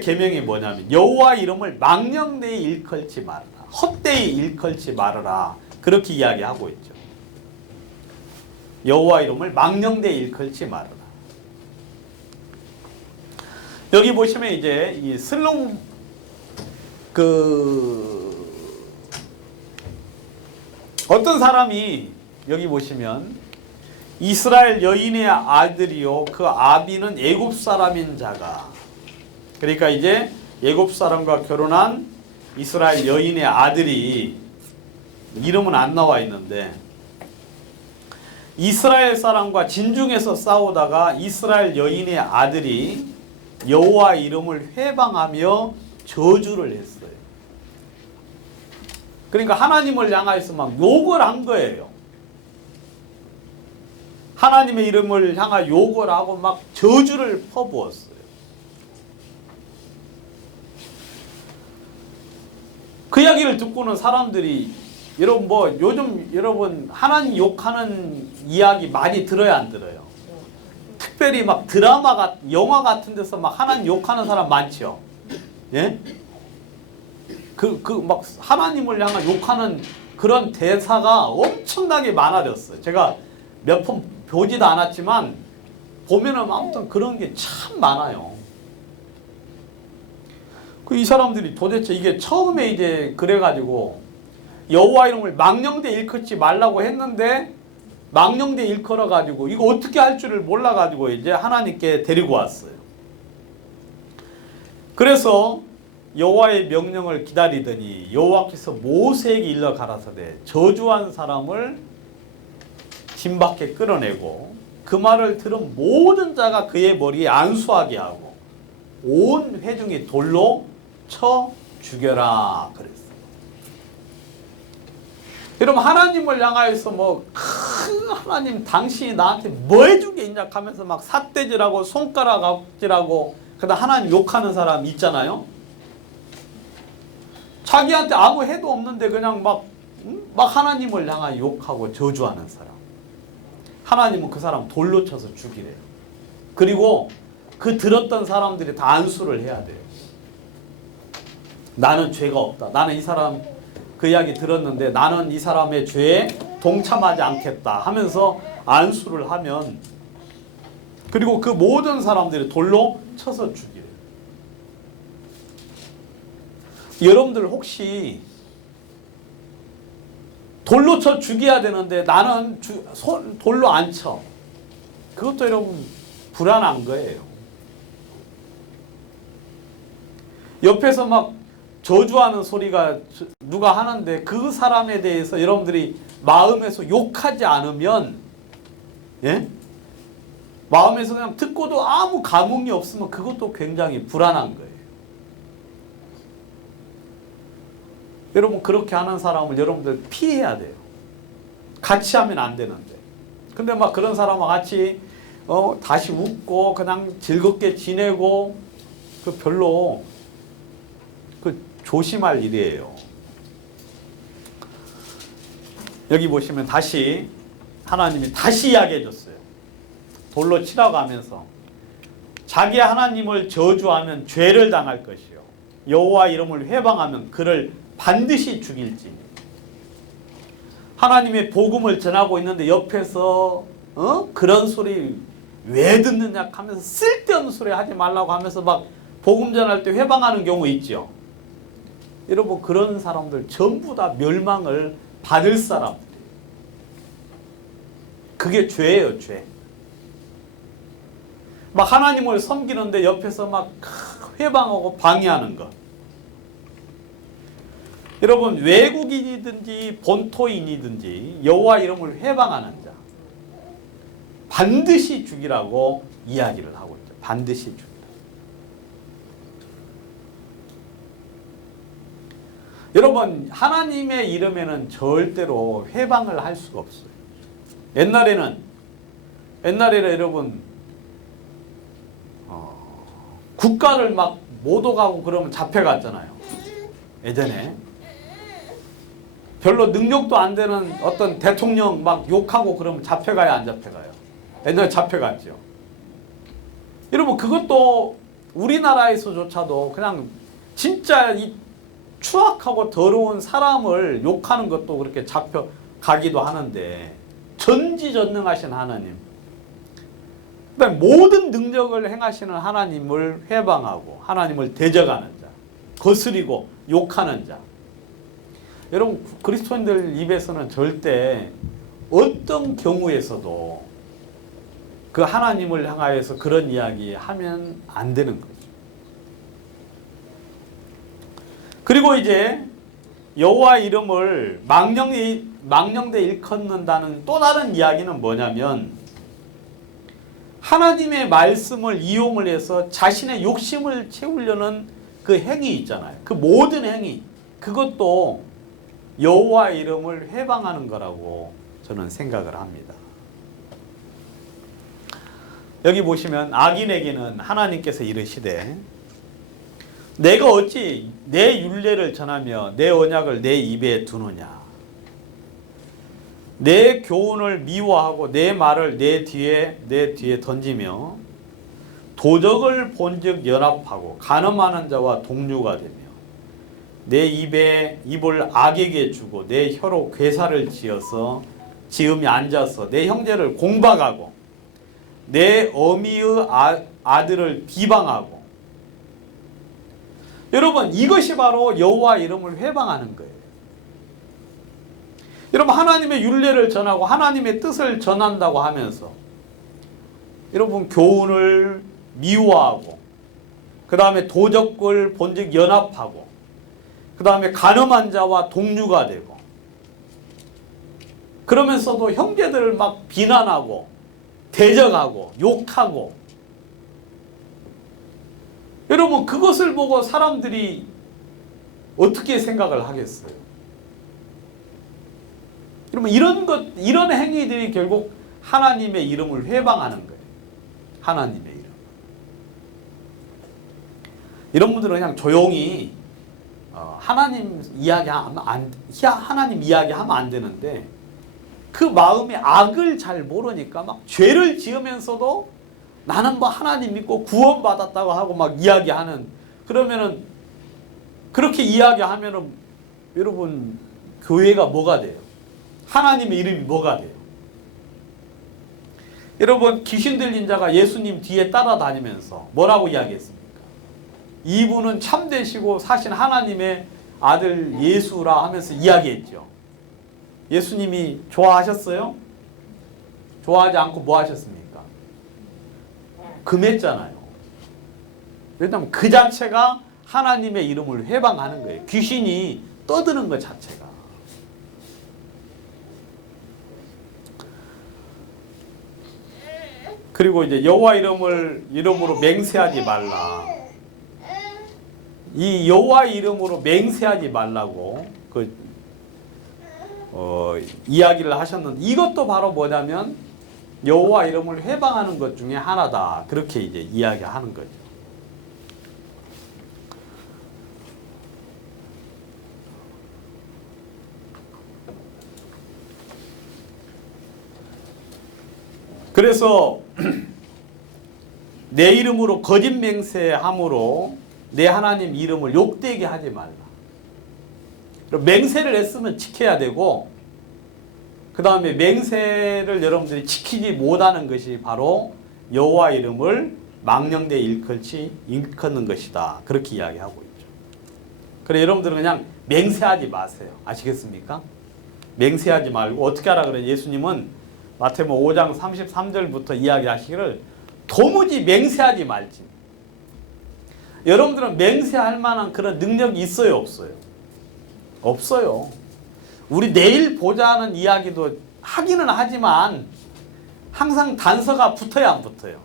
계명이 뭐냐면 여호와 이름을 망령되이 일컬지 말아라. 헛되이 일컬지 말아라. 그렇게 이야기하고 있죠. 여호와 이름을 망령되이 일컬지 말아라. 여기 보시면 이제 이 어떤 사람이 여기 보시면 이스라엘 여인의 아들이요 그 아비는 애굽 사람인 자가, 그러니까 이제 애굽 사람과 결혼한 이스라엘 여인의 아들이, 이름은 안 나와 있는데 이스라엘 사람과 진중에서 싸우다가 이스라엘 여인의 아들이 여호와 이름을 회방하며 저주를 했어요. 그러니까 하나님을 향하여서 막 욕을 한 거예요. 하나님의 이름을 향하여 욕을 하고 막 저주를 퍼부었어요. 그 이야기를 듣고는 사람들이, 여러분 요즘 여러분 하나님 욕하는 이야기 많이 들어야 안 들어요? 특별히 막 드라마 영화 같은 데서 막 하나님 욕하는 사람 많죠. 예? 막 하나님을 향한 욕하는 그런 대사가 엄청나게 많아졌어요. 제가 몇 번 보지도 않았지만 보면은 아무튼 그런 게 참 많아요. 이 사람들이 도대체 이게 처음에 이제 그래가지고 여호와 이름을 망령되 일컫지 말라고 했는데 망령되 일컬어 가지고 이거 어떻게 할 줄을 몰라 가지고 이제 하나님께 데리고 왔어요. 그래서 여호와의 명령을 기다리더니 여호와께서 모세에게 일러 가라사대 저주한 사람을 진 밖에 끌어내고 그 말을 들은 모든 자가 그의 머리에 안수하게 하고 온 회중이 돌로 쳐 죽여라 그랬어요. 여러분 하나님을 향하여서 하나님 당신이 나한테 뭐 해주겠냐 하면서 막 삿대질하고 손가락 아찔하고 그다음 하나님 욕하는 사람 있잖아요. 자기한테 아무 해도 없는데 그냥 막 하나님을 향하여 욕하고 저주하는 사람. 하나님은 그 사람 돌로 쳐서 죽이래요. 그리고 그 들었던 사람들이 다 안수를 해야 돼요. 나는 죄가 없다. 나는 이 사람 그 이야기 들었는데 나는 이 사람의 죄에 동참하지 않겠다 하면서 안수를 하면, 그리고 그 모든 사람들이 돌로 쳐서 죽이래요. 여러분들 혹시 돌로 쳐 죽여야 되는데 나는 돌로 안 쳐. 그것도 여러분 불안한 거예요. 옆에서 막 저주하는 소리가 누가 하는데 그 사람에 대해서 여러분들이 마음에서 욕하지 않으면, 예? 마음에서 그냥 듣고도 아무 감흥이 없으면 그것도 굉장히 불안한 거예요. 여러분 그렇게 하는 사람을 여러분들 피해야 돼요. 같이 하면 안 되는데. 근데 막 그런 사람과 같이 다시 웃고 그냥 즐겁게 지내고, 그 별로 그 조심할 일이에요. 여기 보시면 다시 하나님이 다시 이야기해 줬어요. 돌로 치라고 하면서 자기 하나님을 저주하면 죄를 당할 것이요 여호와 이름을 회방하면 그를 반드시 죽일지니. 하나님의 복음을 전하고 있는데 옆에서 그런 소리 왜 듣느냐 하면서 쓸데없는 소리 하지 말라고 하면서 막 복음 전할 때 회방하는 경우 있죠. 여러분 그런 사람들 전부 다 멸망을 받을 사람. 그게 죄예요, 죄. 막 하나님을 섬기는데 옆에서 막 회방하고 방해하는 것. 여러분 외국인이든지 본토인이든지 여호와 이름을 회방하는 자 반드시 죽이라고 이야기를 하고 있죠. 반드시 죽이라. 여러분 하나님의 이름에는 절대로 회방을 할 수가 없어요. 옛날에는 여러분 국가를 막 모독하고 그러면 잡혀갔잖아요. 예전에 별로 능력도 안 되는 어떤 대통령 막 욕하고 그러면 잡혀가요, 안 잡혀가요? 옛날에 잡혀갔죠. 여러분 그것도 우리나라에서조차도 그냥 진짜 이 추악하고 더러운 사람을 욕하는 것도 그렇게 잡혀가기도 하는데, 전지전능하신 하나님, 그다음에 모든 능력을 행하시는 하나님을 회방하고 하나님을 대적하는 자, 거스리고 욕하는 자. 여러분 그리스도인들 입에서는 절대 어떤 경우에서도 그 하나님을 향하여서 그런 이야기 하면 안 되는 거죠. 그리고 이제 여호와 이름을 망령되 일컫는다는 또 다른 이야기는 뭐냐면, 하나님의 말씀을 이용을 해서 자신의 욕심을 채우려는 그 행위 있잖아요. 그 모든 행위, 그것도 여호와 이름을 회방하는 거라고 저는 생각을 합니다. 여기 보시면 악인에게는 하나님께서 이르시되 내가 어찌 내 율례를 전하며 내 언약을 내 입에 두느냐. 내 교훈을 미워하고 내 말을 내 뒤에 던지며 도적을 본즉 연합하고 간음하는 자와 동류가 되며 내 입을 악에게 주고 내 혀로 괴사를 지으며 앉아서 내 형제를 공박하고 내 어미의 아들을 비방하고. 여러분 이것이 바로 여호와 이름을 회방하는 거예요. 여러분 하나님의 율례를 전하고 하나님의 뜻을 전한다고 하면서 여러분 교훈을 미워하고, 그 다음에 도적을 본즉 연합하고, 그 다음에 간음한 자와 동류가 되고, 그러면서도 형제들을 막 비난하고 대적하고 욕하고. 여러분 그것을 보고 사람들이 어떻게 생각을 하겠어요? 여러분 이런 행위들이 결국 하나님의 이름을 회방하는 거예요. 하나님의 이름. 이런 분들은 그냥 조용히 하나님 이야기하면 안 되는데, 그 마음의 악을 잘 모르니까 막 죄를 지으면서도 나는 뭐 하나님 믿고 구원받았다고 하고 막 이야기하는, 그러면은 그렇게 이야기하면은 여러분 교회가 뭐가 돼요? 하나님의 이름이 뭐가 돼요? 여러분 귀신 들린 자가 예수님 뒤에 따라다니면서 뭐라고 이야기했습니까? 이분은 참되시고 사실 하나님의 아들 예수라 하면서 이야기했죠. 예수님이 좋아하셨어요? 좋아하지 않고 뭐 하셨습니까? 금했잖아요. 왜냐하면 그 자체가 하나님의 이름을 회방하는 거예요. 귀신이 떠드는 것 자체가. 그리고 이제 여호와 이름으로 맹세하지 말라. 이 여호와 이름으로 맹세하지 말라고 이야기를 하셨는데 이것도 바로 뭐냐면 여호와 이름을 회방하는 것 중에 하나다. 그렇게 이제 이야기하는 거죠. 그래서 내 이름으로 거짓 맹세함으로 내 하나님 이름을 욕되게 하지 말라. 맹세를 했으면 지켜야 되고 그 다음에 맹세를 여러분들이 지키지 못하는 것이 바로 여호와 이름을 망령되이 일컫는 것이다. 그렇게 이야기하고 있죠. 그래 여러분들은 그냥 맹세하지 마세요. 아시겠습니까? 맹세하지 말고 어떻게 하라 그래? 예수님은 마태복음 5장 33절부터 이야기하시기를 도무지 맹세하지 말지. 여러분들은 맹세할 만한 그런 능력이 있어요, 없어요? 없어요. 우리 내일 보자는 이야기도 하기는 하지만 항상 단서가 붙어야 안 붙어요.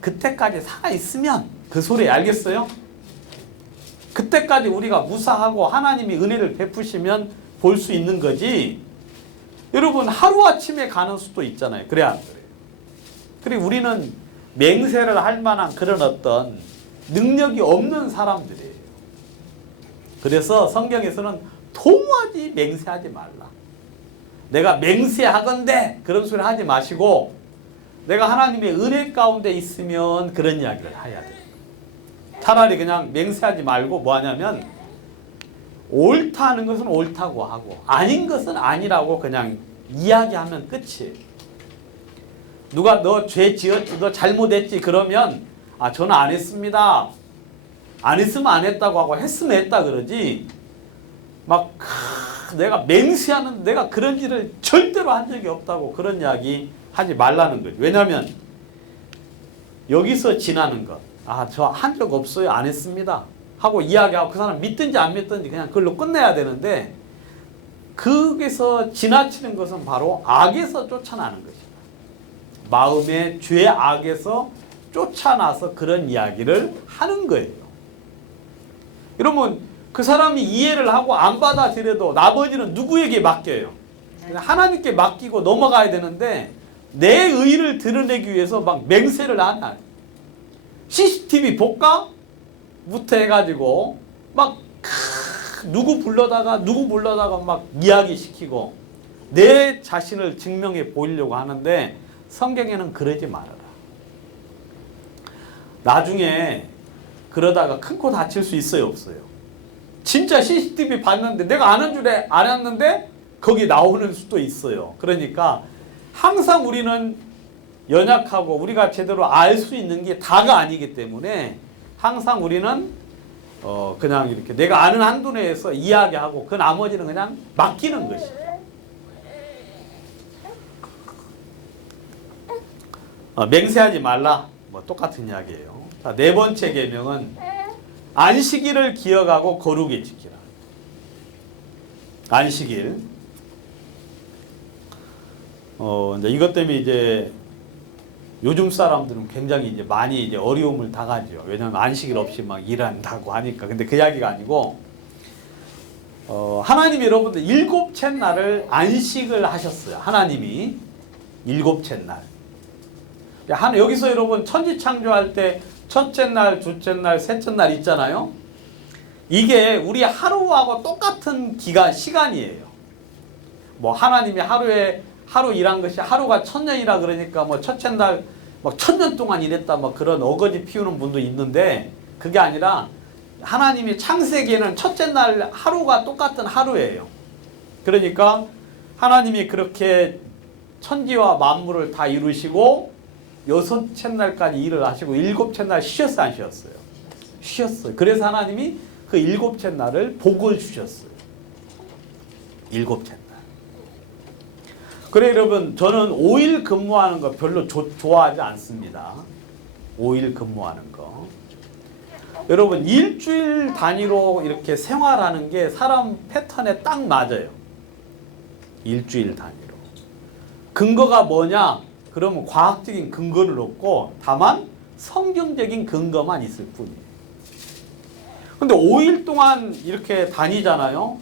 그때까지 살아있으면 그 소리 알겠어요? 그때까지 우리가 무사하고 하나님이 은혜를 베푸시면 볼 수 있는 거지. 여러분 하루아침에 가는 수도 있잖아요. 그래 안 그래요? 그리고 우리는 맹세를 할 만한 그런 어떤 능력이 없는 사람들이에요. 그래서 성경에서는 도무지 맹세하지 말라. 내가 맹세하건대 그런 소리 하지 마시고 내가 하나님의 은혜 가운데 있으면 그런 이야기를 해야 돼요. 차라리 그냥 맹세하지 말고 뭐 하냐면 옳다 하는 것은 옳다고 하고 아닌 것은 아니라고 그냥 이야기하면 끝이에요. 누가 너 죄 지었지, 너 잘못했지 그러면 아 저는 안 했습니다. 안 했으면 안 했다고 하고 했으면 했다 그러지 막 내가 맹세하는 내가 그런 일을 절대로 한 적이 없다고 그런 이야기 하지 말라는 거죠. 왜냐하면 여기서 지나는 것 아 저 한 적 없어요. 안 했습니다. 하고 이야기하고 그 사람 믿든지 안 믿든지 그냥 그걸로 끝내야 되는데 거기서 지나치는 것은 바로 악에서 쫓아나는 것이다. 마음의 죄 악에서 쫓아나서 그런 이야기를 하는 거예요. 여러분 그 사람이 이해를 하고 안 받아들여도 나머지는 누구에게 맡겨요? 하나님께 맡기고 넘어가야 되는데 내 의의를 드러내기 위해서 막 맹세를 하나. CCTV 볼까? 부터 해가지고 막 누구 불러다가 막 이야기시키고 내 자신을 증명해 보이려고 하는데 성경에는 그러지 말아라. 나중에 그러다가 큰 코 다칠 수 있어요, 없어요? 진짜 CCTV 봤는데 내가 아는 줄에 알았는데 거기 나오는 수도 있어요. 그러니까 항상 우리는 연약하고 우리가 제대로 알 수 있는 게 다가 아니기 때문에 항상 우리는 그냥 이렇게 내가 아는 한도 내에서 이야기하고 그 나머지는 그냥 맡기는 것이죠. 맹세하지 말라. 뭐 똑같은 이야기예요. 자, 네 번째 계명은 안식일을 기억하고 거룩히 지키라. 안식일. 이제 이것 때문에 이제 요즘 사람들은 굉장히 이제 많이 이제 어려움을 당하죠. 왜냐하면 안식일 없이 막 일한다고 하니까. 근데 그 이야기가 아니고, 하나님이 여러분들 일곱째 날을 안식을 하셨어요. 하나님이 일곱째 날. 여기서 여러분 천지 창조할 때 첫째 날, 둘째 날, 셋째 날 있잖아요. 이게 우리 하루하고 똑같은 시간이에요. 뭐 하나님이 하루 일한 것이 하루가 1000년이라 그러니까 뭐 첫째 날 막 1000년 동안 일했다 막 그런 어거지 피우는 분도 있는데 그게 아니라 하나님이 창세기에는 첫째 날 하루가 똑같은 하루예요. 그러니까 하나님이 그렇게 천지와 만물을 다 이루시고 여섯째 날까지 일을 하시고 일곱째 날 쉬었어요, 안 쉬었어요? 쉬었어요. 그래서 하나님이 그 일곱째 날을 복을 주셨어요. 일곱째 날. 그래 여러분, 저는 5일 근무하는 거 별로 좋아하지 않습니다. 5일 근무하는 거. 여러분, 일주일 단위로 이렇게 생활하는 게 사람 패턴에 딱 맞아요. 일주일 단위로. 근거가 뭐냐? 그러면 과학적인 근거를 없고 다만 성경적인 근거만 있을 뿐이에요. 근데 5일 동안 이렇게 다니잖아요.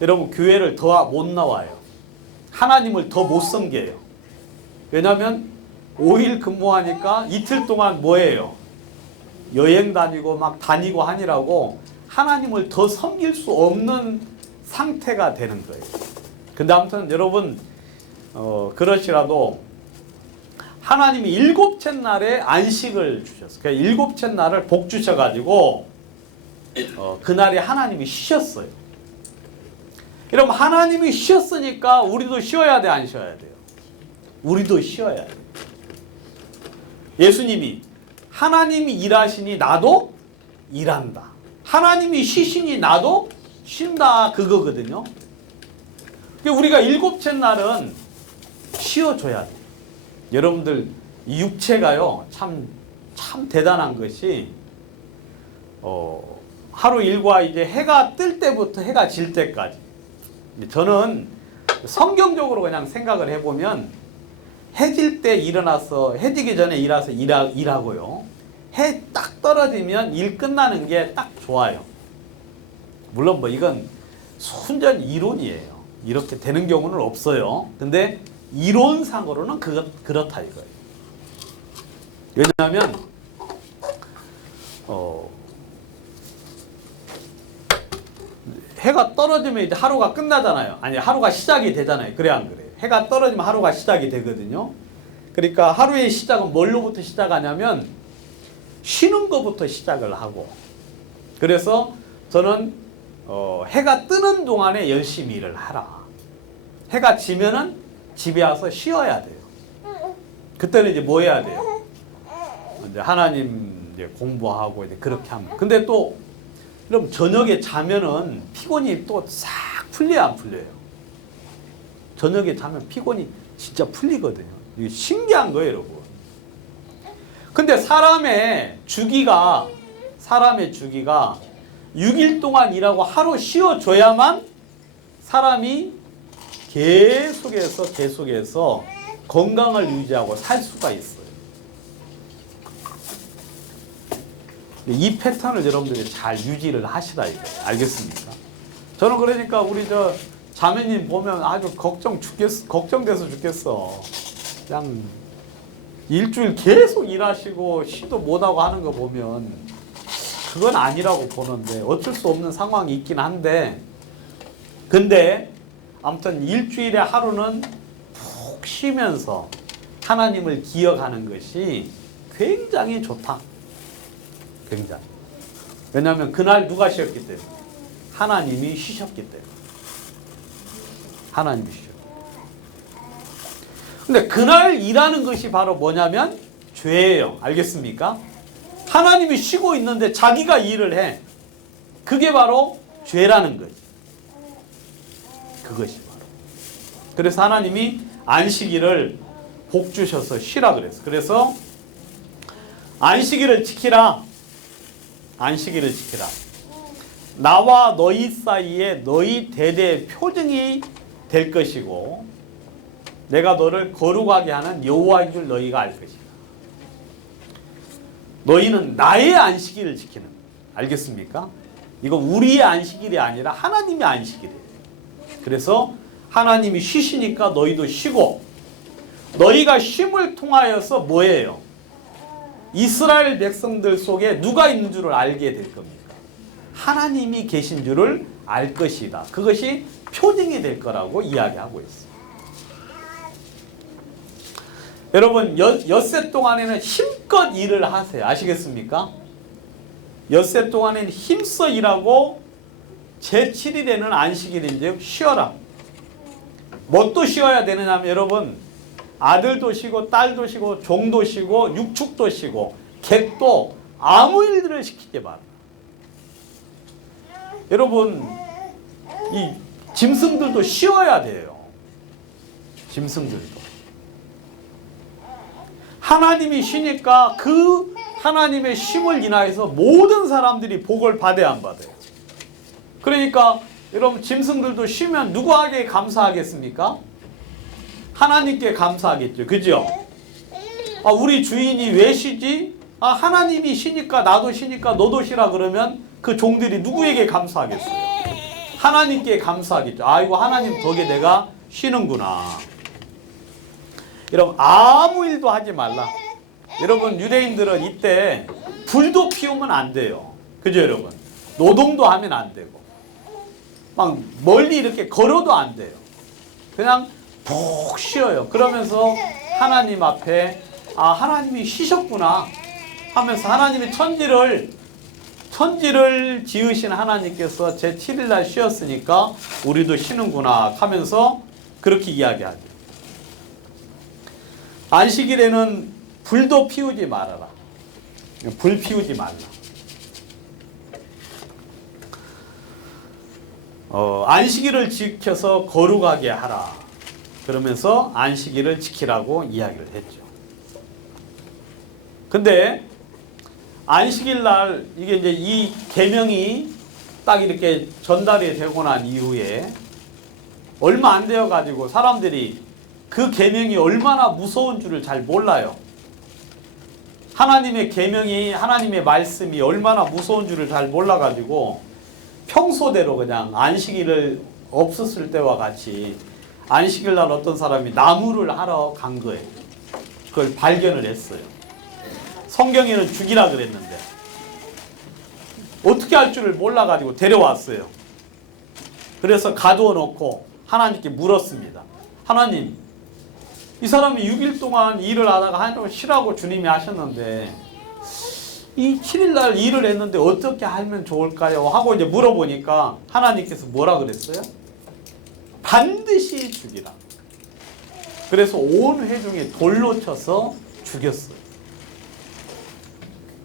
여러분, 교회를 더 못 나와요. 하나님을 더 못 섬겨요. 왜냐하면 5일 근무하니까 이틀 동안 뭐예요? 여행 다니고 막 다니고 하니라고 하나님을 더 섬길 수 없는 상태가 되는 거예요. 근데 아무튼 여러분, 그렇지라도 하나님이 일곱째 날에 안식을 주셨어요. 그러니까 일곱째 날을 복 주셔가지고 그날에 하나님이 쉬셨어요. 여러분, 하나님이 쉬었으니까 우리도 쉬어야 돼, 안 쉬어야 돼요? 우리도 쉬어야 돼요. 예수님이 하나님이 일하시니 나도 일한다. 하나님이 쉬시니 나도 쉰다, 그거거든요. 우리가 일곱째 날은 쉬어줘야 돼요. 여러분들, 이 육체가요, 참 대단한 것이, 하루 일과 이제 해가 뜰 때부터 해가 질 때까지. 저는 성경적으로 그냥 생각을 해보면, 해질 때 일어나서, 해지기 전에 일하고요. 해 딱 떨어지면 일 끝나는 게 딱 좋아요. 물론 뭐 이건 순전 이론이에요. 이렇게 되는 경우는 없어요. 근데 이론상으로는 그렇다 이거예요. 왜냐하면 해가 떨어지면 이제 하루가 끝나잖아요. 아니, 하루가 시작이 되잖아요. 그래 안 그래요? 해가 떨어지면 하루가 시작이 되거든요. 그러니까 하루의 시작은 뭘로부터 시작하냐면 쉬는 것부터 시작을 하고, 그래서 저는 해가 뜨는 동안에 열심히 일을 하라. 해가 지면은 집에 와서 쉬어야 돼요. 그때는 이제 뭐 해야 돼요? 이제 하나님 이제 공부하고 이제 그렇게 합니다. 근데 또 그럼 저녁에 자면은 피곤이 또 싹 풀려요, 안 풀려요? 저녁에 자면 피곤이 진짜 풀리거든요. 이게 신기한 거예요, 여러분. 근데 사람의 주기가 6일 동안 일하고 하루 쉬어줘야만 사람이 계속해서 건강을 유지하고 살 수가 있어요. 이 패턴을 여러분들이 잘 유지를 하시라 이거예요. 알겠습니까? 저는 그러니까 우리 저 자매님 보면 아주 걱정돼서 죽겠어. 그냥 일주일 계속 일하시고 쉬도 못하고 하는 거 보면 그건 아니라고 보는데, 어쩔 수 없는 상황이 있긴 한데, 근데 아무튼 일주일에 하루는 푹 쉬면서 하나님을 기억하는 것이 굉장히 좋다. 굉장히. 왜냐하면 그날 누가 쉬었기 때문에? 하나님이 쉬셨기 때문에. 하나님이 쉬셨기 때문에. 근데 그날 일하는 것이 바로 뭐냐면 죄예요. 알겠습니까? 하나님이 쉬고 있는데 자기가 일을 해. 그게 바로 죄라는 거지. 그것이 바로. 그래서 하나님이 안식일을 복 주셔서 쉬라 그랬어. 그래서 안식일을 지키라. 안식일을 지키라. 나와 너희 사이에 너희 대대의 표징이 될 것이고 내가 너를 거룩하게 하는 여호와인 줄 너희가 알 것이다. 너희는 나의 안식일을 지키는 거예요. 알겠습니까? 이거 우리의 안식일이 아니라 하나님의 안식일이에요. 그래서 하나님이 쉬시니까 너희도 쉬고, 너희가 쉼을 통하여서 뭐예요? 이스라엘 백성들 속에 누가 있는 줄을 알게 될 겁니까? 하나님이 계신 줄을 알 것이다. 그것이 표징이 될 거라고 이야기하고 있어요. 여러분, 엿새 동안에는 힘껏 일을 하세요. 아시겠습니까? 엿새 동안엔 힘써 일하고 제7일에는 안식일인즉 쉬어라. 뭣도 쉬어야 되느냐면 여러분, 아들도 쉬고 딸도 쉬고 종도 쉬고 육축도 쉬고 객도 아무 일들을 시키지 마라. 여러분, 이 짐승들도 쉬어야 돼요. 짐승들도. 하나님이 쉬니까 그 하나님의 쉼을 인하여서 모든 사람들이 복을 받아야 안 받아요. 그러니까 여러분, 짐승들도 쉬면 누구에게 감사하겠습니까? 하나님께 감사하겠죠. 그죠? 우리 주인이 왜 쉬지? 하나님이 쉬니까 나도 쉬니까 너도 쉬라 그러면 그 종들이 누구에게 감사하겠어요? 하나님께 감사하겠죠. 아이고, 하나님 덕에 내가 쉬는구나. 여러분, 아무 일도 하지 말라. 여러분, 유대인들은 이때 불도 피우면 안 돼요. 그죠, 여러분? 노동도 하면 안 되고 막 멀리 이렇게 걸어도 안 돼요. 그냥 푹 쉬어요. 그러면서 하나님 앞에 하나님이 쉬셨구나 하면서 하나님이 천지를 지으신 하나님께서 제7일날 쉬었으니까 우리도 쉬는구나 하면서 그렇게 이야기하죠. 안식일에는 불도 피우지 말아라. 불 피우지 말라. 안식일을 지켜서 거룩하게 하라. 그러면서 안식일을 지키라고 이야기를 했죠. 근데 안식일 날 이게 이제 이 계명이 딱 이렇게 전달이 되고 난 이후에 얼마 안 되어 가지고 사람들이 그 계명이 얼마나 무서운 줄을 잘 몰라요. 하나님의 계명이, 하나님의 말씀이 얼마나 무서운 줄을 잘 몰라 가지고 평소대로 그냥 안식일을 없었을 때와 같이 안식일 날 어떤 사람이 나무를 하러 간 거예요. 그걸 발견을 했어요. 성경에는 죽이라 그랬는데 어떻게 할 줄을 몰라가지고 데려왔어요. 그래서 가두어 놓고 하나님께 물었습니다. 하나님, 이 사람이 6일 동안 일을 하다가 하나님 쉬라고 주님이 하셨는데 이 7일날 일을 했는데 어떻게 하면 좋을까요? 하고 이제 물어보니까 하나님께서 뭐라 그랬어요? 반드시 죽이라. 그래서 온 회중이 돌로 쳐서 죽였어요.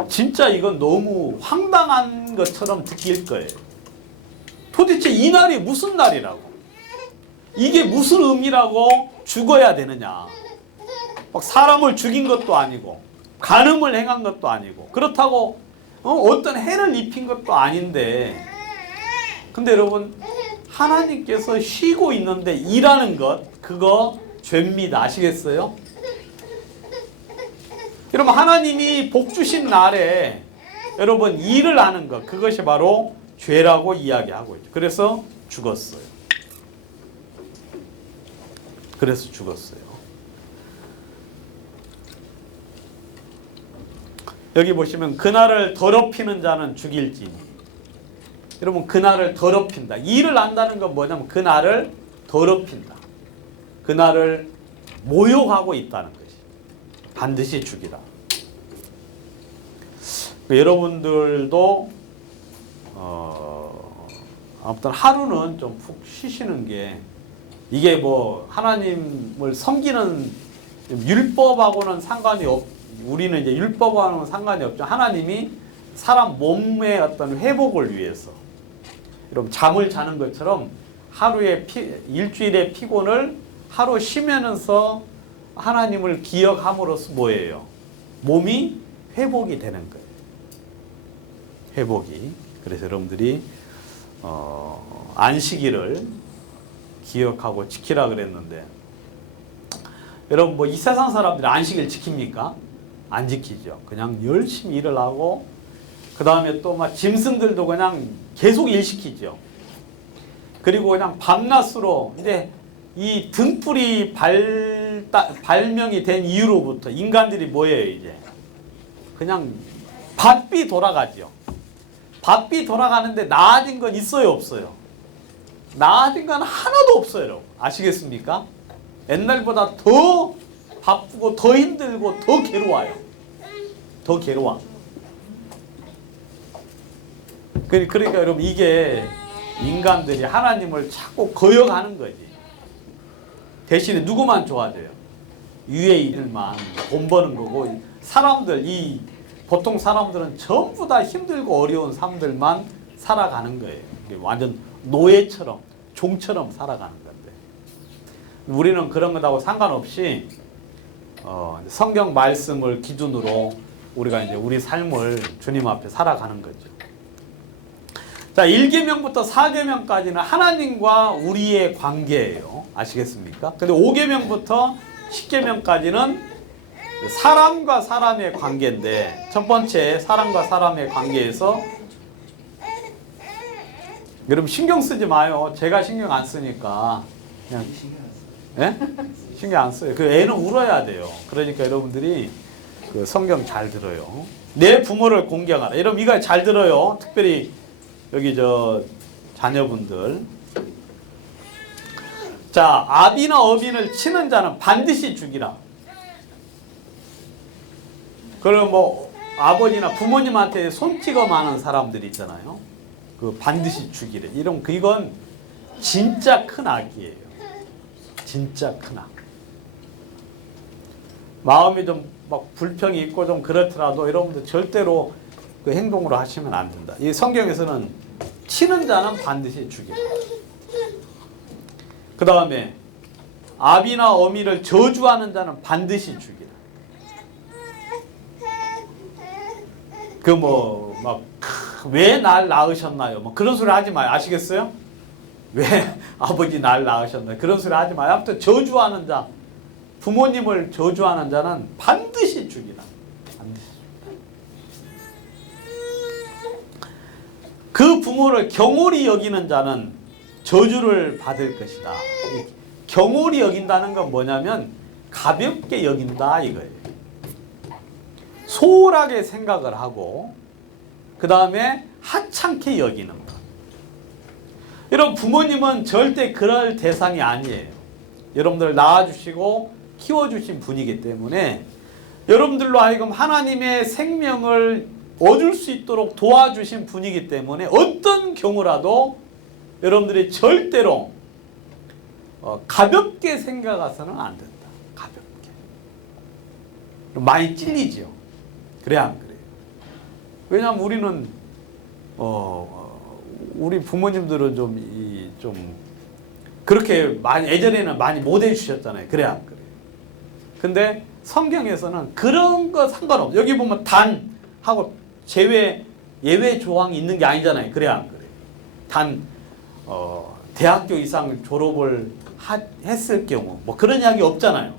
진짜 이건 너무 황당한 것처럼 느낄 거예요. 도대체 이 날이 무슨 날이라고? 이게 무슨 의미라고 죽어야 되느냐? 막 사람을 죽인 것도 아니고 간음을 행한 것도 아니고 그렇다고 어떤 해를 입힌 것도 아닌데, 근데 여러분, 하나님께서 쉬고 있는데 일하는 것, 그거 죄입니다. 아시겠어요? 여러분, 하나님이 복 주신 날에 여러분 일을 하는 것, 그것이 바로 죄라고 이야기하고 있죠. 그래서 죽었어요. 그래서 죽었어요. 여기 보시면 그날을 더럽히는 자는 죽일지니. 여러분, 그날을 더럽힌다. 일을 한다는 건 뭐냐면 그날을 더럽힌다. 그날을 모욕하고 있다는 것이. 반드시 죽이라. 여러분들도 아무튼 하루는 좀 푹 쉬시는 게, 이게 뭐 하나님을 섬기는 율법하고는 상관이 우리는 이제 율법하고는 상관이 없죠. 하나님이 사람 몸의 어떤 회복을 위해서, 여러분, 잠을 자는 것처럼 하루의 일주일의 피곤을 하루 쉬면서 하나님을 기억함으로써 뭐예요? 몸이 회복이 되는 거예요. 회복이. 그래서 여러분들이 안식일을 기억하고 지키라 그랬는데, 여러분, 뭐 이 세상 사람들이 안식일 지킵니까? 안 지키죠. 그냥 열심히 일을 하고, 그 다음에 또 막 짐승들도 그냥 계속 일 시키죠. 그리고 그냥 밤낮으로, 근데 이 등불이 발명이 된 이후로부터 인간들이 뭐예요, 이제? 그냥 바삐 돌아가죠. 바삐 돌아가는데 나아진 건 있어요, 없어요? 나아진 건 하나도 없어요, 여러분. 아시겠습니까? 옛날보다 더 바쁘고 더 힘들고 더 괴로워요. 더 괴로워. 그러니까 여러분 이게 인간들이 하나님을 자꾸 거역하는 거지. 대신에 누구만 좋아져요? 유의 일만 돈 버는 거고 사람들 보통 사람들은 전부 다 힘들고 어려운 삶들만 살아가는 거예요. 완전 노예처럼 종처럼 살아가는 건데 우리는 그런 것하고 상관없이 성경 말씀을 기준으로 우리가 이제 우리 삶을 주님 앞에 살아가는 거죠. 자, 1계명부터 4계명까지는 하나님과 우리의 관계예요. 아시겠습니까? 근데 5계명부터 10계명까지는 사람과 사람의 관계인데 첫 번째 사람과 사람의 관계에서 여러분 신경 쓰지 마요. 제가 신경 안 쓰니까 그냥 예? 신경 안 써요. 그 애는 울어야 돼요. 그러니까 여러분들이 그 성경 잘 들어요. 내 부모를 공경하라. 여러분 이거 잘 들어요. 특별히 여기 자녀분들. 자, 아비나 어민을 치는 자는 반드시 죽이라. 그리고 아버지나 부모님한테 손찌검 하는 사람들이 있잖아요. 그 반드시 죽이래. 이건 진짜 큰 악이에요. 진짜 큰 악. 마음이 좀 막 불평이 있고 좀 그렇더라도 여러분들 절대로 그 행동으로 하시면 안 된다. 이 성경에서는 치는 자는 반드시 죽이라. 그 다음에 아비나 어미를 저주하는 자는 반드시 죽이라. 왜 날 낳으셨나요? 그런 소리 하지 마요. 아시겠어요? 왜 아버지 날 낳으셨나요? 그런 소리 하지 마요. 아무튼 저주하는 자, 부모님을 저주하는 자는 반드시 죽이라. 반드시. 그 부모를 경홀히 여기는 자는 저주를 받을 것이다. 경홀히 여긴다는 건 뭐냐면 가볍게 여긴다 이거예요. 소홀하게 생각을 하고 그 다음에 하찮게 여기는 것. 여러분 부모님은 절대 그럴 대상이 아니에요. 여러분들 낳아주시고 키워주신 분이기 때문에 여러분들로 하여금 하나님의 생명을 얻을 수 있도록 도와주신 분이기 때문에 어떤 경우라도 여러분들이 절대로 가볍게 생각해서는 안 된다. 가볍게. 많이 찔리죠. 그래 안 그래요? 왜냐하면 우리는 우리 부모님들은 좀 그렇게 많이 예전에는 많이 못 해주셨잖아요. 그래 안 그래요? 근데 성경에서는 그런 거 상관없어. 여기 보면 단 하고 예외 조항이 있는 게 아니잖아요. 그래 안 그래요? 단 대학교 이상 졸업을 했을 경우 그런 이야기 없잖아요.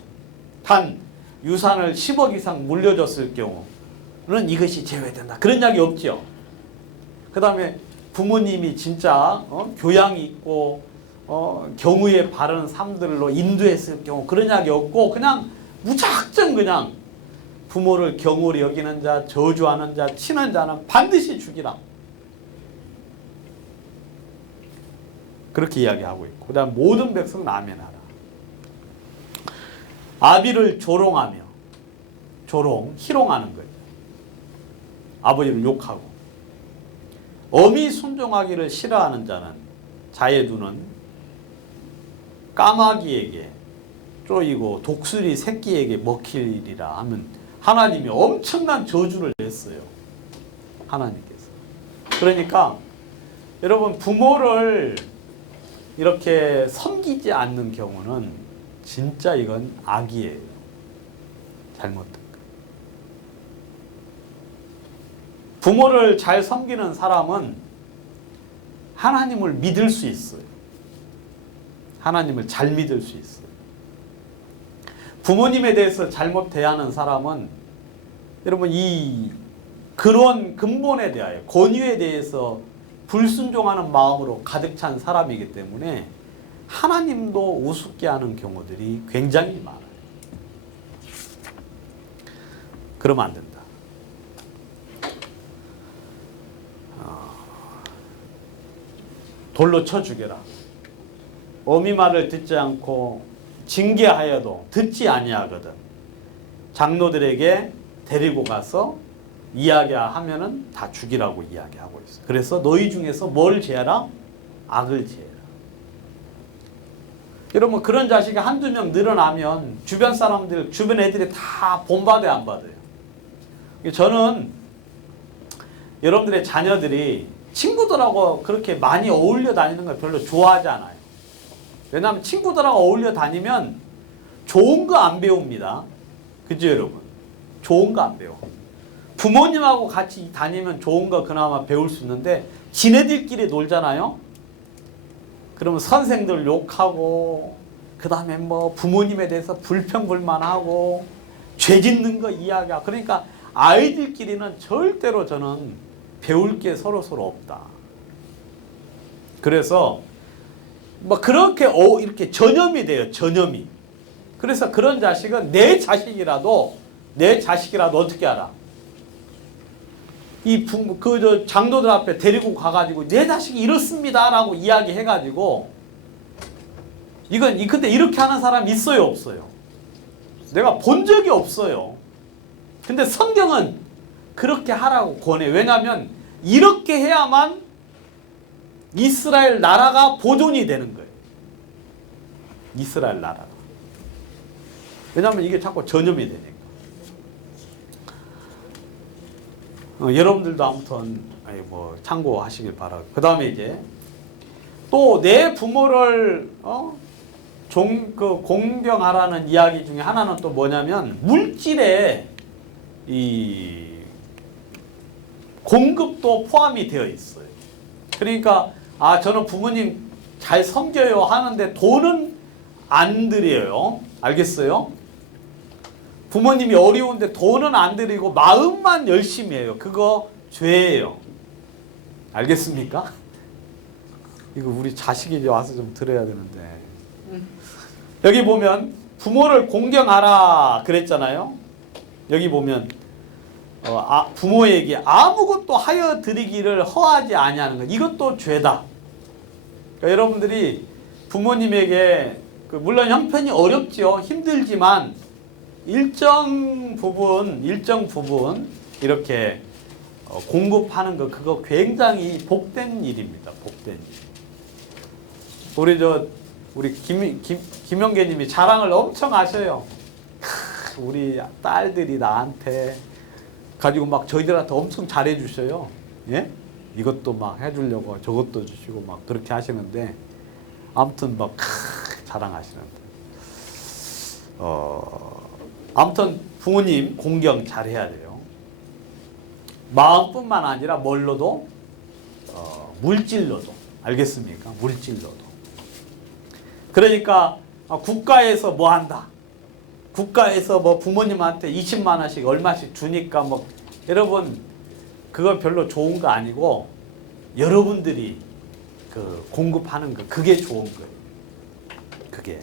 단 유산을 10억 이상 물려줬을 경우는 이것이 제외된다. 그런 이야기 없죠. 그 다음에 부모님이 진짜 교양이 있고 경우에 바른 삶들로 인도했을 경우 그런 이야기 없고 그냥 무작정 그냥 부모를 경홀히 여기는 자, 저주하는 자, 치는 자는 반드시 죽이라. 그렇게 이야기하고 있고 그 다음 모든 백성은 아멘하라. 아비를 조롱하며 희롱하는 거예요. 아버지를 욕하고 어미 순종하기를 싫어하는 자는 자의 눈은 까마귀에게 쪼이고 독수리 새끼에게 먹히리라 하면 하나님이 엄청난 저주를 냈어요. 하나님께서. 그러니까 여러분 부모를 이렇게 섬기지 않는 경우는 진짜 이건 악이에요. 잘못된 거. 부모를 잘 섬기는 사람은 하나님을 믿을 수 있어요. 하나님을 잘 믿을 수 있어요. 부모님에 대해서 잘못 대하는 사람은 여러분 이 그런 근본에 대하여 권위에 대해서 불순종하는 마음으로 가득 찬 사람이기 때문에 하나님도 우습게 하는 경우들이 굉장히 많아요. 그러면 안 된다. 돌로 쳐 죽여라. 어미 말을 듣지 않고 징계하여도 듣지 아니하거든 장로들에게 데리고 가서 이야기하면은 다 죽이라고 이야기하고 있어요. 그래서 너희 중에서 뭘 제하라? 악을 제하라. 여러분 그런 자식이 한두 명 늘어나면 주변 사람들, 주변 애들이 다 본받아요, 안 받아요? 저는 여러분들의 자녀들이 친구들하고 그렇게 많이 어울려 다니는 걸 별로 좋아하지 않아요. 왜냐하면 친구들하고 어울려 다니면 좋은 거 안 배웁니다. 그죠, 여러분? 좋은 거 안 배워. 부모님하고 같이 다니면 좋은 거 그나마 배울 수 있는데 지네들끼리 놀잖아요. 그러면 선생들 욕하고 그 다음에 뭐 부모님에 대해서 불평불만하고 죄 짓는 거 이야기하고 그러니까 아이들끼리는 절대로 저는 배울 게 서로서로 없다. 그래서 뭐 그렇게 이렇게 전염이 돼요. 전염이. 그래서 그런 자식은 내 자식이라도 어떻게 알아? 이 장로들 앞에 데리고 가가지고 내 자식이 이렇습니다라고 이야기해가지고 근데 이렇게 하는 사람 있어요, 없어요? 내가 본 적이 없어요. 근데 성경은 그렇게 하라고 권해. 왜냐하면 이렇게 해야만 이스라엘 나라가 보존이 되는 거예요. 이스라엘 나라가. 왜냐하면 이게 자꾸 전염이 되니까. 여러분들도 아무튼 참고하시길 바라고. 그 다음에 이제 또 내 부모를 공경하라는 이야기 중에 하나는 또 뭐냐면 물질의 이 공급도 포함이 되어 있어요. 그러니까 저는 부모님 잘 섬겨요 하는데 돈은 안 드려요. 알겠어요? 부모님이 어려운데 돈은 안 드리고 마음만 열심히 해요. 그거 죄예요. 알겠습니까? 이거 우리 자식이 와서 좀 들어야 되는데. 여기 보면 부모를 공경하라 그랬잖아요. 여기 보면 부모에게 아무것도 하여 드리기를 허하지 아니하는 것. 이것도 죄다. 그러니까 여러분들이 부모님에게 물론 형편이 어렵죠. 힘들지만 일정 부분 이렇게 공급하는 거 그거 굉장히 복된 일입니다. 복된 일. 우리 김영계님이 자랑을 엄청 하셔요. 우리 딸들이 나한테 가지고 막 저희들한테 엄청 잘해 주셔요. 예? 이것도 막 해주려고 저것도 주시고 막 그렇게 하시는데 아무튼 막 자랑하시는데. 아무튼 부모님 공경 잘해야 돼요. 마음뿐만 아니라 뭘로도 물질로도. 알겠습니까? 물질로도. 그러니까 국가에서 뭐 한다. 국가에서 뭐 부모님한테 20만 원씩 얼마씩 주니까 뭐 여러분 그거 별로 좋은 거 아니고 여러분들이 공급하는 거 그게 좋은 거예요. 그게.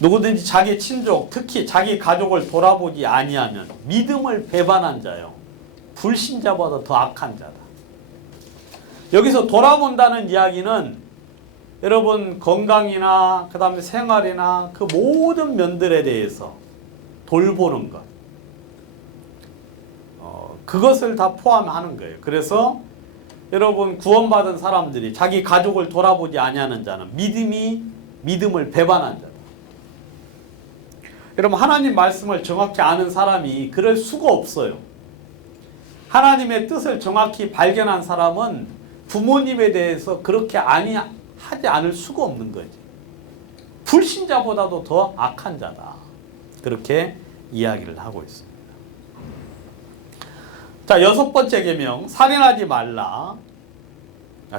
누구든지 자기 친족, 특히 자기 가족을 돌아보지 아니하면 믿음을 배반한 자요. 불신자보다 더 악한 자다. 여기서 돌아본다는 이야기는 여러분 건강이나 그 다음에 생활이나 그 모든 면들에 대해서 돌보는 것. 그것을 다 포함하는 거예요. 그래서 여러분 구원받은 사람들이 자기 가족을 돌아보지 아니하는 자는 믿음을 배반한 자다. 여러분 하나님 말씀을 정확히 아는 사람이 그럴 수가 없어요. 하나님의 뜻을 정확히 발견한 사람은 부모님에 대해서 그렇게 하지 않을 수가 없는 거지. 불신자보다도 더 악한 자다. 그렇게 이야기를 하고 있습니다. 자, 6번째 계명 살인하지 말라.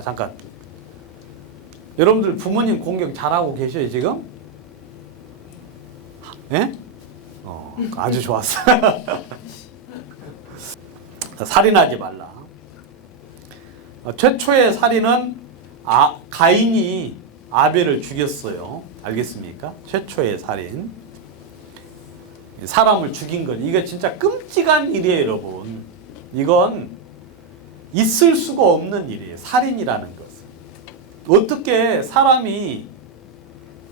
잠깐. 여러분들 부모님 공경 잘하고 계셔요 지금? 예? 아주 좋았어요. 살인하지 말라. 최초의 살인은 가인이 아벨을 죽였어요. 알겠습니까? 최초의 살인. 사람을 죽인 것. 이거 진짜 끔찍한 일이에요, 여러분. 이건 있을 수가 없는 일이에요. 살인이라는 것은. 어떻게 사람이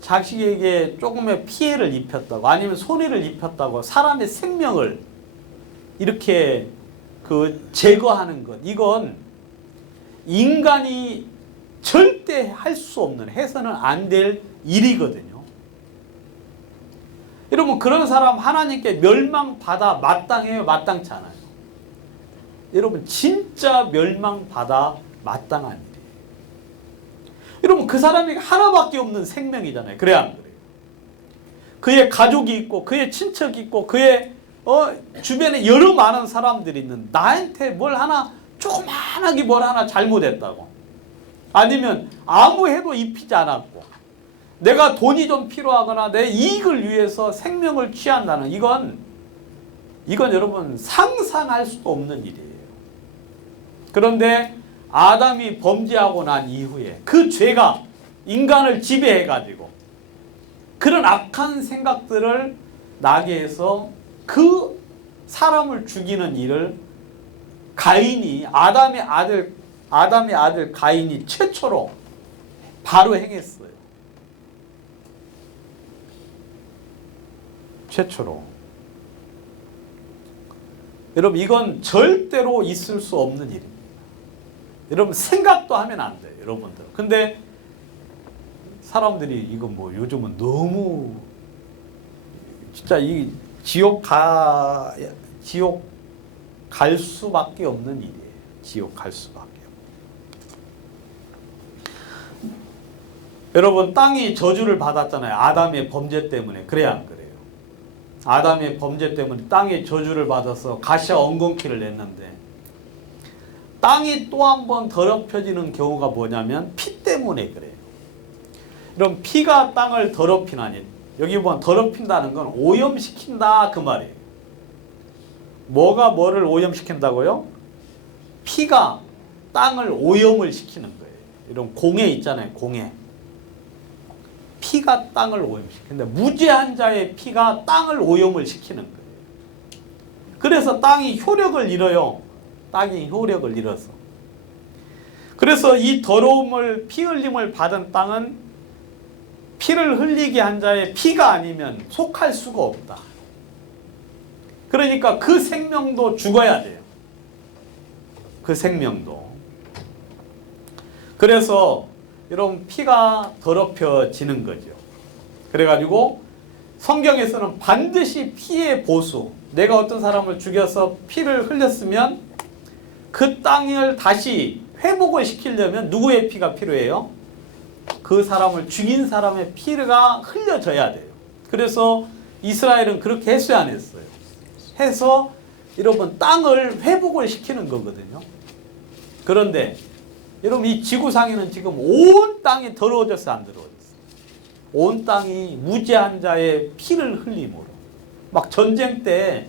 자식에게 조금의 피해를 입혔다고 아니면 손해를 입혔다고 사람의 생명을 이렇게 제거하는 것, 이건 인간이 절대 할 수 없는, 해서는 안 될 일이거든요. 여러분, 그런 사람 하나님께 멸망받아 마땅해요, 마땅치 않아요? 여러분, 진짜 멸망받아 마땅한 일이에요. 여러분, 그 사람이 하나밖에 없는 생명이잖아요. 그래 안 그래요? 그의 가족이 있고 그의 친척이 있고 그의 주변에 여러 많은 사람들이 있는, 나한테 뭘 하나 조그만하게 뭘 하나 잘못했다고, 아니면 아무 해도 입히지 않았고 내가 돈이 좀 필요하거나 내 이익을 위해서 생명을 취한다는, 이건 여러분 상상할 수도 없는 일이에요. 그런데 아담이 범죄하고 난 이후에 그 죄가 인간을 지배해가지고 그런 악한 생각들을 나게 해서 그 사람을 죽이는 일을 가인이, 아담의 아들 가인이 최초로 바로 행했어요. 최초로. 여러분, 이건 절대로 있을 수 없는 일입니다. 여러분, 생각도 하면 안 돼요, 여러분들. 근데 사람들이 이거 뭐 요즘은 너무 진짜 이 지옥 갈 수밖에 없는 일이에요. 지옥 갈 수밖에. 여러분, 땅이 저주를 받았잖아요. 아담의 범죄 때문에. 그래야 안 그래요? 아담의 범죄 때문에 땅이 저주를 받아서 가시와 엉겅퀴를 냈는데, 땅이 또 한 번 더럽혀지는 경우가 뭐냐면 피 때문에 그래요. 그럼 피가 땅을 더럽히나니, 여기 보면 더럽힌다는 건 오염시킨다 그 말이에요. 뭐가 뭐를 오염시킨다고요? 피가 땅을 오염을 시키는 거예요. 이런 공해 있잖아요, 공해. 피가 땅을 오염시키는데 무죄한 자의 피가 땅을 오염을 시키는 거예요. 그래서 땅이 효력을 잃어요. 땅이 효력을 잃어서. 그래서 이 더러움을, 피 흘림을 받은 땅은 피를 흘리게 한 자의 피가 아니면 속할 수가 없다. 그러니까 그 생명도 죽어야 돼요. 그 생명도. 그래서 여러분, 피가 더럽혀지는 거죠. 그래가지고 성경에서는 반드시 피의 보수, 내가 어떤 사람을 죽여서 피를 흘렸으면 그 땅을 다시 회복을 시키려면 누구의 피가 필요해요? 그 사람을 죽인 사람의 피가 흘려져야 돼요. 그래서 이스라엘은 그렇게 했어요, 안 했어요? 해서 여러분 땅을 회복을 시키는 거거든요. 그런데 여러분, 이 지구상에는 지금 온 땅이 더러워졌어요, 안 더러워졌어요? 온 땅이 무죄한 자의 피를 흘림으로, 막 전쟁 때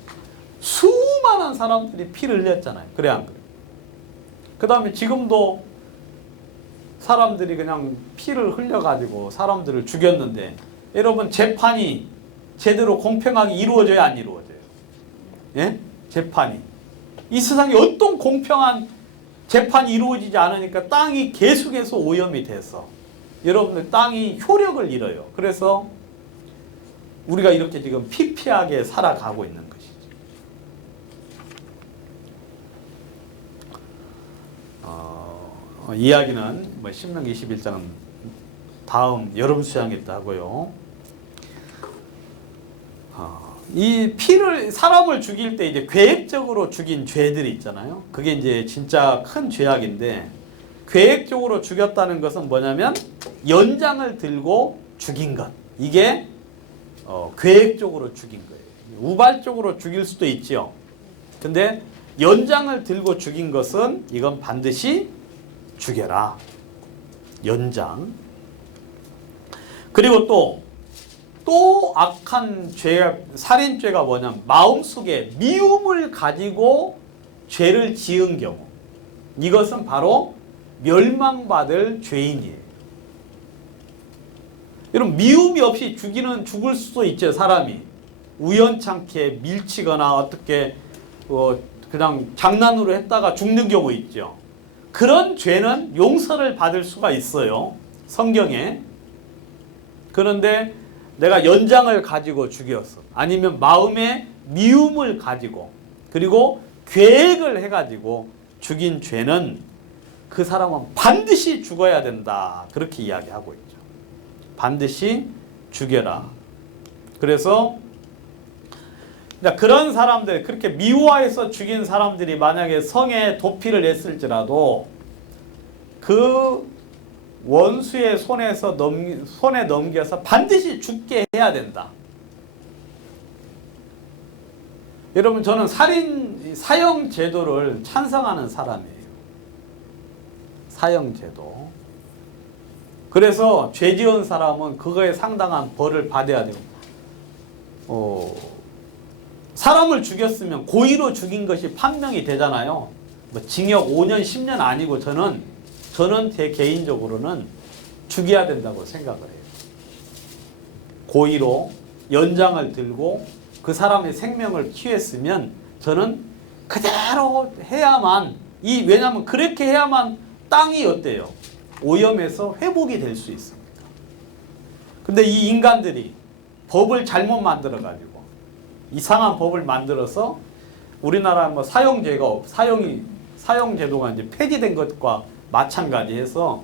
수많은 사람들이 피를 흘렸잖아요. 그래 안 그래요? 그 다음에 지금도 사람들이 그냥 피를 흘려가지고 사람들을 죽였는데, 여러분 재판이 제대로 공평하게 이루어져야 안 이루어져요? 예? 재판이. 이 세상에 어떤 공평한 재판이 이루어지지 않으니까 땅이 계속해서 오염이 돼서 여러분들 땅이 효력을 잃어요. 그래서 우리가 이렇게 지금 피폐하게 살아가고 있는 것이죠. 이야기는 뭐 신명기 21장은 다음 여름 수양일 때 하고요. 이 피를, 사람을 죽일 때 이제 계획적으로 죽인 죄들이 있잖아요. 그게 이제 진짜 큰 죄악인데, 계획적으로 죽였다는 것은 뭐냐면 연장을 들고 죽인 것. 이게 계획적으로 죽인 거예요. 우발적으로 죽일 수도 있죠. 근데 연장을 들고 죽인 것은 이건 반드시 죽여라. 연장. 그리고 또 악한 죄, 살인죄가 뭐냐면 마음속에 미움을 가지고 죄를 지은 경우, 이것은 바로 멸망받을 죄인이에요. 여러분, 미움이 없이 죽을 수도 있죠. 사람이 우연찮게 밀치거나 어떻게 그냥 장난으로 했다가 죽는 경우 있죠. 그런 죄는 용서를 받을 수가 있어요, 성경에. 그런데 내가 연장을 가지고 죽였어, 아니면 마음에 미움을 가지고, 그리고 계획을 해가지고 죽인 죄는 그 사람은 반드시 죽어야 된다. 그렇게 이야기하고 있죠. 반드시 죽여라. 그래서 그런 사람들, 그렇게 미워해서 죽인 사람들이 만약에 성에 도피를 했을지라도 그 원수의 손에 넘겨서 반드시 죽게 해야 된다. 여러분, 저는 사형 제도를 찬성하는 사람이에요. 사형 제도. 그래서 죄 지은 사람은 그거에 상당한 벌을 받아야 돼요. 사람을 죽였으면 고의로 죽인 것이 판명이 되잖아요. 뭐 징역 5년, 10년 아니고 저는 제 개인적으로는 죽여야 된다고 생각을 해요. 고의로 연장을 들고 그 사람의 생명을 취했으면 저는 그대로 해야만, 왜냐하면 그렇게 해야만 땅이 어때요? 오염해서 회복이 될 수 있습니다. 근데 이 인간들이 법을 잘못 만들어가지고 이상한 법을 만들어서 우리나라 뭐 사형제도가 이제 폐지된 것과 마찬가지해서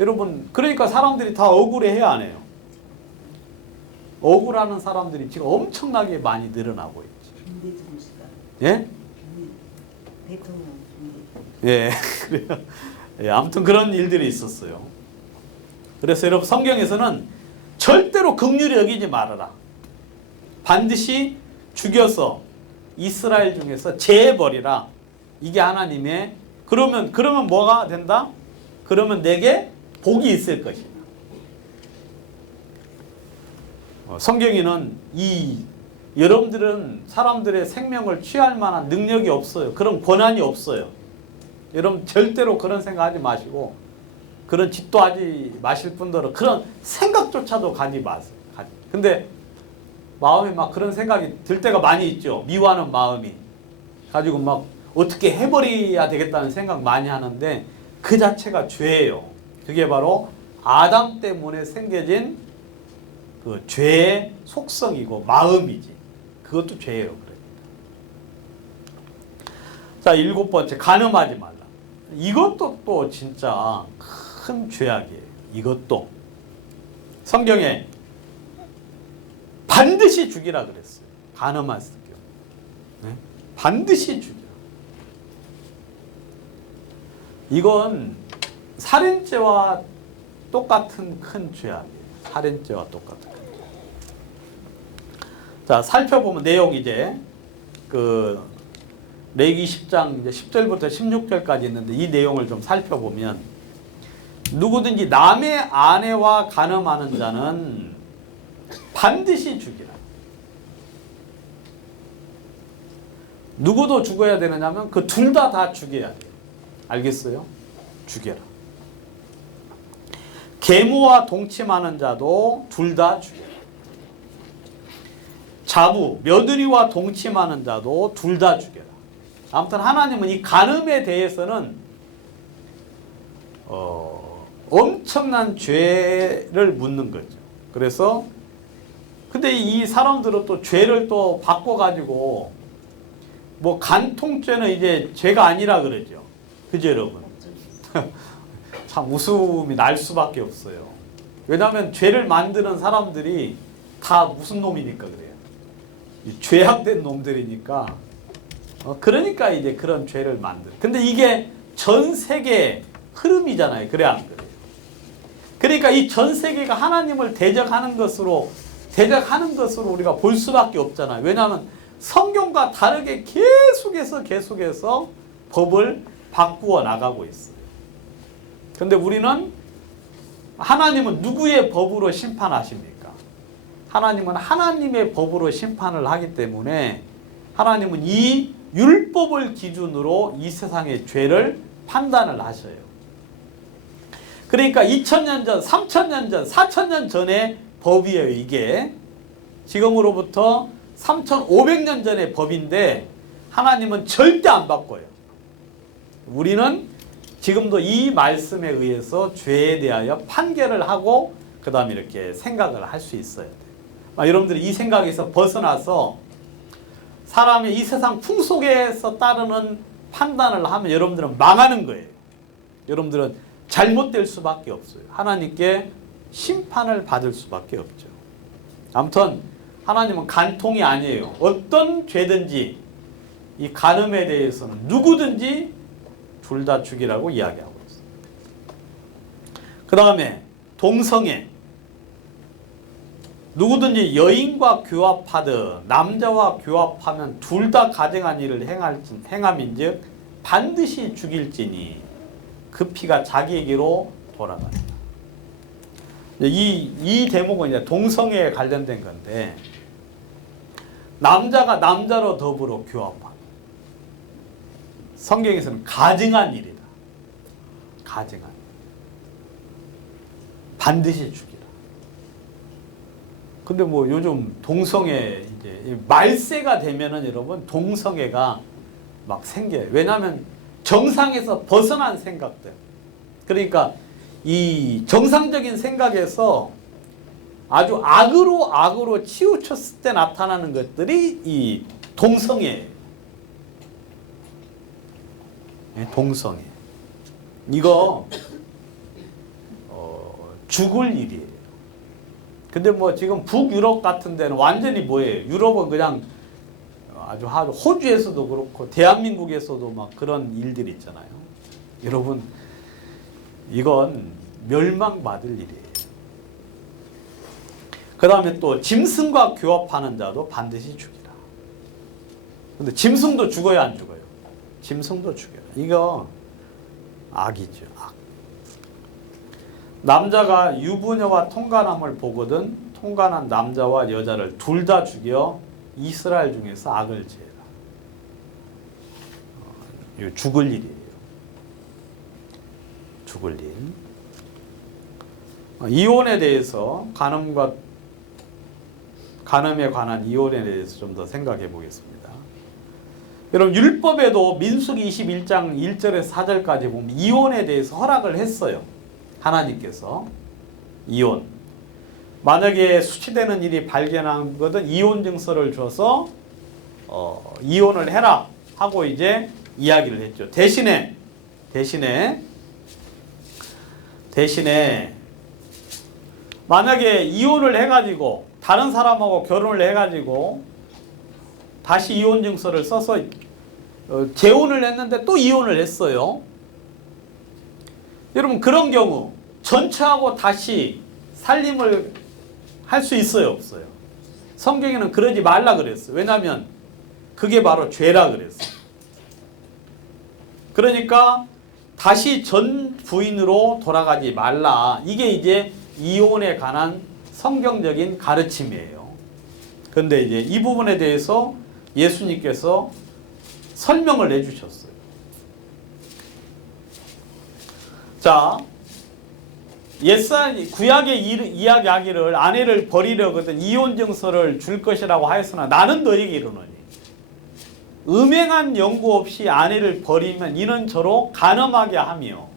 여러분, 그러니까 사람들이 다 억울해해야 안 해요. 억울하는 사람들이 지금 엄청나게 많이 늘어나고 있죠. 예? 예, 그래요. 예, 아무튼 그런 일들이 있었어요. 그래서 여러분, 성경에서는 절대로 긍휼히 여기지 말아라. 반드시 죽여서 이스라엘 중에서 제해버리라. 이게 하나님의, 그러면 뭐가 된다? 그러면 내게 복이 있을 것이다. 성경에는 여러분들은 사람들의 생명을 취할 만한 능력이 없어요. 그런 권한이 없어요. 여러분 절대로 그런 생각하지 마시고, 그런 짓도 하지 마실 분들은 그런 생각조차도 가지 마세요. 근데 마음에 막 그런 생각이 들 때가 많이 있죠. 미워하는 마음이 가지고 막 어떻게 해버려야 되겠다는 생각 많이 하는데 그 자체가 죄예요. 그게 바로 아담 때문에 생겨진 그 죄의 속성이고 마음이지. 그것도 죄예요. 그러니까. 자, 7번째, 간음하지 말라. 이것도 또 진짜 큰 죄악이에요. 이것도 성경에 반드시 죽이라 그랬어요. 간음했을 경우. 네? 반드시 죽이라. 이건 살인죄와 똑같은 큰 죄악이에요. 살인죄와 똑같은. 자, 살펴보면 내용 이제 레위기 10장 이제 10절부터 16절까지 있는데 이 내용을 좀 살펴보면 누구든지 남의 아내와 간음하는 자는 반드시 죽이라. 누구도 죽어야 되느냐면 그 둘 다 죽여야 돼요. 알겠어요? 죽여라. 계모와 동침하는 자도 둘 다 죽여라. 자부, 며느리와 동침하는 자도 둘 다 죽여라. 아무튼 하나님은 이 간음에 대해서는 엄청난 죄를 묻는 거죠. 그래서 근데 이 사람들은 또 죄를 또 바꿔가지고 뭐 간통죄는 이제 죄가 아니라 그러죠. 그죠, 여러분? 참 웃음이 날 수밖에 없어요. 왜냐하면 죄를 만드는 사람들이 다 무슨 놈이니까 그래요. 죄악된 놈들이니까. 그러니까 이제 그런 죄를 만들. 근데 이게 전 세계 흐름이잖아요. 그래 안 그래요? 그러니까 이 전 세계가 하나님을 대적하는 것으로 우리가 볼 수밖에 없잖아요. 왜냐하면 성경과 다르게 계속해서 법을 바꾸어 나가고 있어요. 근데 우리는 하나님은 누구의 법으로 심판하십니까? 하나님은 하나님의 법으로 심판을 하기 때문에 하나님은 이 율법을 기준으로 이 세상의 죄를 판단을 하셔요. 그러니까 2000년 전, 3000년 전, 4000년 전의 법이에요. 이게 지금으로부터 3500년 전의 법인데 하나님은 절대 안 바꿔요. 우리는 지금도 이 말씀에 의해서 죄에 대하여 판결을 하고 그 다음에 이렇게 생각을 할 수 있어야 돼요. 여러분들이 이 생각에서 벗어나서 사람이 이 세상 풍속에서 따르는 판단을 하면 여러분들은 망하는 거예요. 여러분들은 잘못될 수밖에 없어요. 하나님께 심판을 받을 수밖에 없죠. 아무튼 하나님은 간통이 아니에요. 어떤 죄든지 이 간음에 대해서는 누구든지 둘 다 죽이라고 이야기하고 있어요. 그 다음에 동성애. 누구든지 여인과 교합하듯 남자와 교합하면 둘 다 가증한 일을 행함인즉 반드시 죽일지니 그 피가 자기에게로 돌아간다. 이 대목은 이제 동성애에 관련된 건데, 남자가 남자로 더불어 교합하는, 성경에서는 가증한 일이다. 가증한 일. 반드시 죽이라. 근데 뭐 요즘 동성애 이제 말세가 되면은 여러분 동성애가 막 생겨요. 왜냐하면 정상에서 벗어난 생각들. 그러니까 이 정상적인 생각에서 아주 악으로 치우쳤을 때 나타나는 것들이 이 동성애예요. 동성애. 이거 죽을 일이에요. 근데 뭐 지금 북유럽 같은 데는 완전히 뭐예요? 유럽은 그냥 아주 호주에서도 그렇고 대한민국에서도 막 그런 일들이 있잖아요. 여러분, 이건 멸망받을 일이에요. 그 다음에 또 짐승과 교합하는 자도 반드시 죽이라. 근데 짐승도 죽어야 안 죽어요? 짐승도 죽여요. 이거 악이죠. 악. 남자가 유부녀와 통간함을 보거든 통간한 남자와 여자를 둘 다 죽여 이스라엘 중에서 악을 지어라. 이거 죽을 일이에요. 죽을 일. 이혼에 대해서 간음에 관한 이혼에 대해서 좀 더 생각해 보겠습니다. 여러분, 율법에도 민수기 21장 1절에서 4절까지 보면 이혼에 대해서 허락을 했어요. 하나님께서. 이혼. 만약에 수치되는 일이 발견한 것은 이혼 증서를 줘서 이혼을 해라 하고 이제 이야기를 했죠. 대신에 만약에 이혼을 해가지고 다른 사람하고 결혼을 해가지고 다시 이혼 증서를 써서 재혼을 했는데 또 이혼을 했어요. 여러분, 그런 경우 전처하고 다시 살림을 할 수 있어요, 없어요? 성경에는 그러지 말라 그랬어요. 왜냐하면 그게 바로 죄라 그랬어요. 그러니까 다시 전 부인으로 돌아가지 말라. 이게 이제 이혼에 관한 성경적인 가르침이에요. 그런데 이제 이 부분에 대해서 예수님께서 설명을 해주셨어요. 자, 구약에 이야기하기를 아내를 버리려거든 이혼 증서를 줄 것이라고 하였으나 나는 너에게 이르노니 음행한 연고 없이 아내를 버리면 이는 저로 간음하게 하며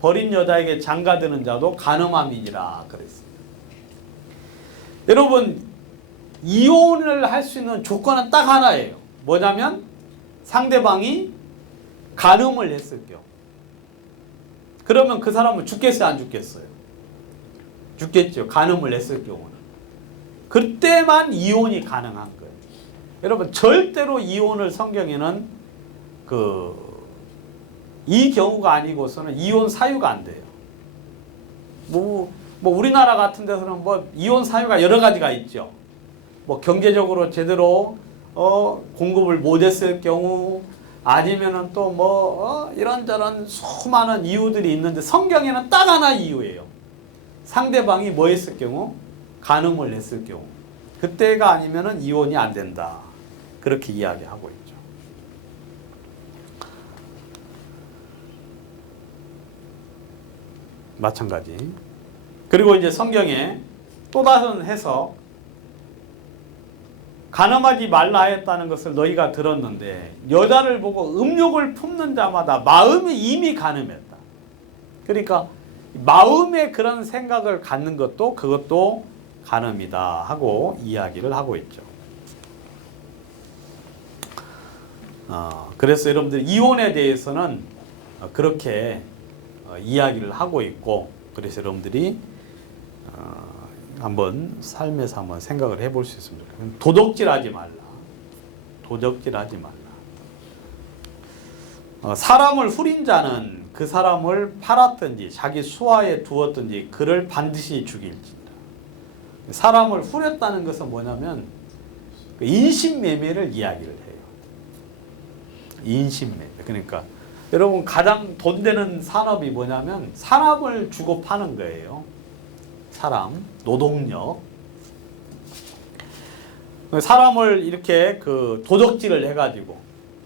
버린 여자에게 장가드는 자도 간음함이니라 그랬어요. 여러분, 이혼을 할 수 있는 조건은 딱 하나예요. 뭐냐면 상대방이 간음을 했을 경우. 그러면 그 사람은 죽겠어요, 안 죽겠어요? 죽겠죠. 간음을 했을 경우는. 그때만 이혼이 가능한 거예요. 여러분, 절대로 이혼을 성경에는 이 경우가 아니고서는 이혼 사유가 안 돼요. 뭐 우리나라 같은 데서는 뭐 이혼 사유가 여러 가지가 있죠. 뭐 경제적으로 제대로 공급을 못했을 경우, 아니면은 또 이런저런 수많은 이유들이 있는데 성경에는 딱 하나 이유예요. 상대방이 뭐 했을 경우? 간음을 했을 경우. 그때가 아니면은 이혼이 안 된다. 그렇게 이야기하고 있죠. 마찬가지. 그리고 이제 성경에 또 다른 해석, 간음하지 말라 했다는 것을 너희가 들었는데 여자를 보고 음욕을 품는 자마다 마음이 이미 간음했다. 그러니까 마음에 그런 생각을 갖는 것도 그것도 간음이다 하고 이야기를 하고 있죠. 그래서 여러분들 이혼에 대해서는 그렇게 이야기를 하고 있고, 그래서 여러분들이 한번 삶에서 한번 생각을 해볼 수 있습니다. 도적질하지 말라. 도적질하지 말라. 사람을 후린 자는 그 사람을 팔았든지 자기 수하에 두었든지 그를 반드시 죽일지니라. 사람을 후렸다는 것은 뭐냐면 인신매매를 이야기를 해요. 인신매매. 그러니까 여러분 가장 돈 되는 산업이 뭐냐면 사람을 주고 파는 거예요. 사람, 노동력. 사람을 이렇게 그 도적질을 해가지고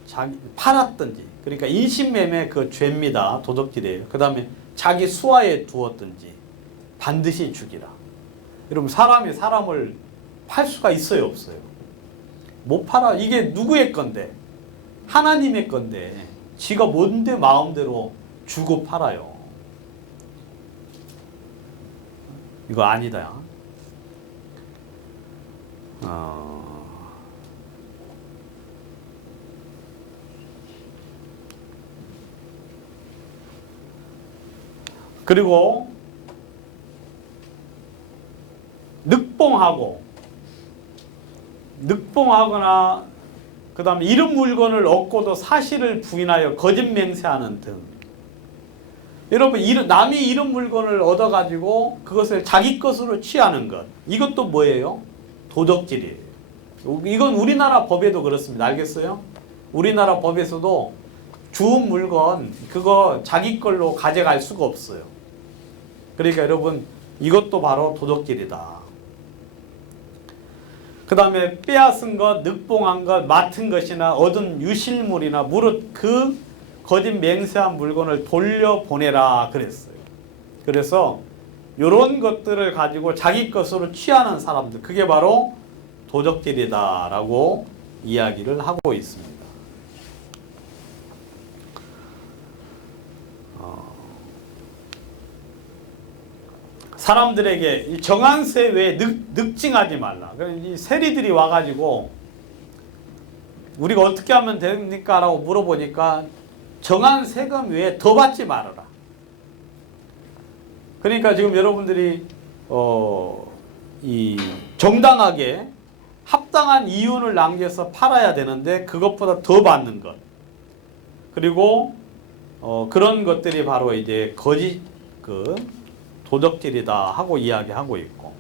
자기 팔았든지, 그러니까 인신매매 그 죄입니다. 도적질이에요. 그 다음에 자기 수하에 두었든지 반드시 죽이라. 여러분 사람이 사람을 팔 수가 있어요, 없어요? 못 팔아. 이게 누구의 건데? 하나님의 건데 지가 뭔데 마음대로 주고 팔아요. 이거 아니다. 그리고 늑봉하거나 그 다음에 이런 물건을 얻고도 사실을 부인하여 거짓 맹세하는 등. 여러분 남이 이런 물건을 얻어가지고 그것을 자기 것으로 취하는 것, 이것도 뭐예요? 도적질이에요. 이건 우리나라 법에도 그렇습니다. 알겠어요? 우리나라 법에서도 주운 물건 그거 자기 걸로 가져갈 수가 없어요. 그러니까 여러분 이것도 바로 도적질이다. 그 다음에 빼앗은 것, 늑봉한 것, 맡은 것이나 얻은 유실물이나 무릇 그 거짓 맹세한 물건을 돌려보내라 그랬어요. 그래서 이런 것들을 가지고 자기 것으로 취하는 사람들, 그게 바로 도적질이다라고 이야기를 하고 있습니다. 사람들에게 이 정한세 외에 늑증하지 말라. 이 세리들이 와가지고 우리가 어떻게 하면 됩니까? 라고 물어보니까 정한 세금 외에 더 받지 말아라. 그러니까 지금 여러분들이 이 정당하게 합당한 이윤을 남겨서 팔아야 되는데 그것보다 더 받는 것. 그리고 그런 것들이 바로 이제 거짓 도적질이다 하고 이야기하고 있고,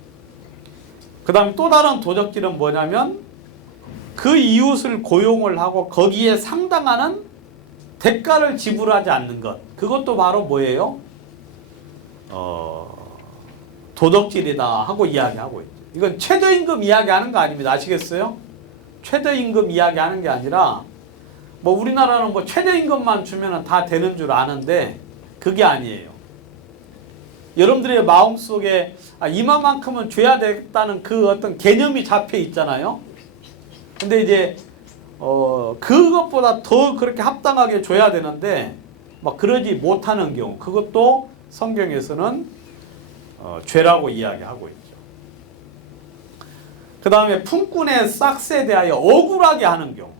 그 다음에 또 다른 도적질은 뭐냐면 그 이웃을 고용을 하고 거기에 상당하는 대가를 지불하지 않는 것, 그것도 바로 뭐예요? 도적질이다 하고 이야기하고 있죠. 이건 최저임금 이야기하는 거 아닙니다. 아시겠어요? 최저임금 이야기하는 게 아니라 뭐 우리나라는 뭐 최저임금만 주면 다 되는 줄 아는데 그게 아니에요. 여러분들의 마음속에 이만큼은 줘야 되겠다는 그 어떤 개념이 잡혀 있잖아요. 근데 이제 그것보다 더 그렇게 합당하게 줘야 되는데 막 그러지 못하는 경우, 그것도 성경에서는 죄라고 이야기하고 있죠. 그 다음에 품꾼의 싹스에 대하여 억울하게 하는 경우,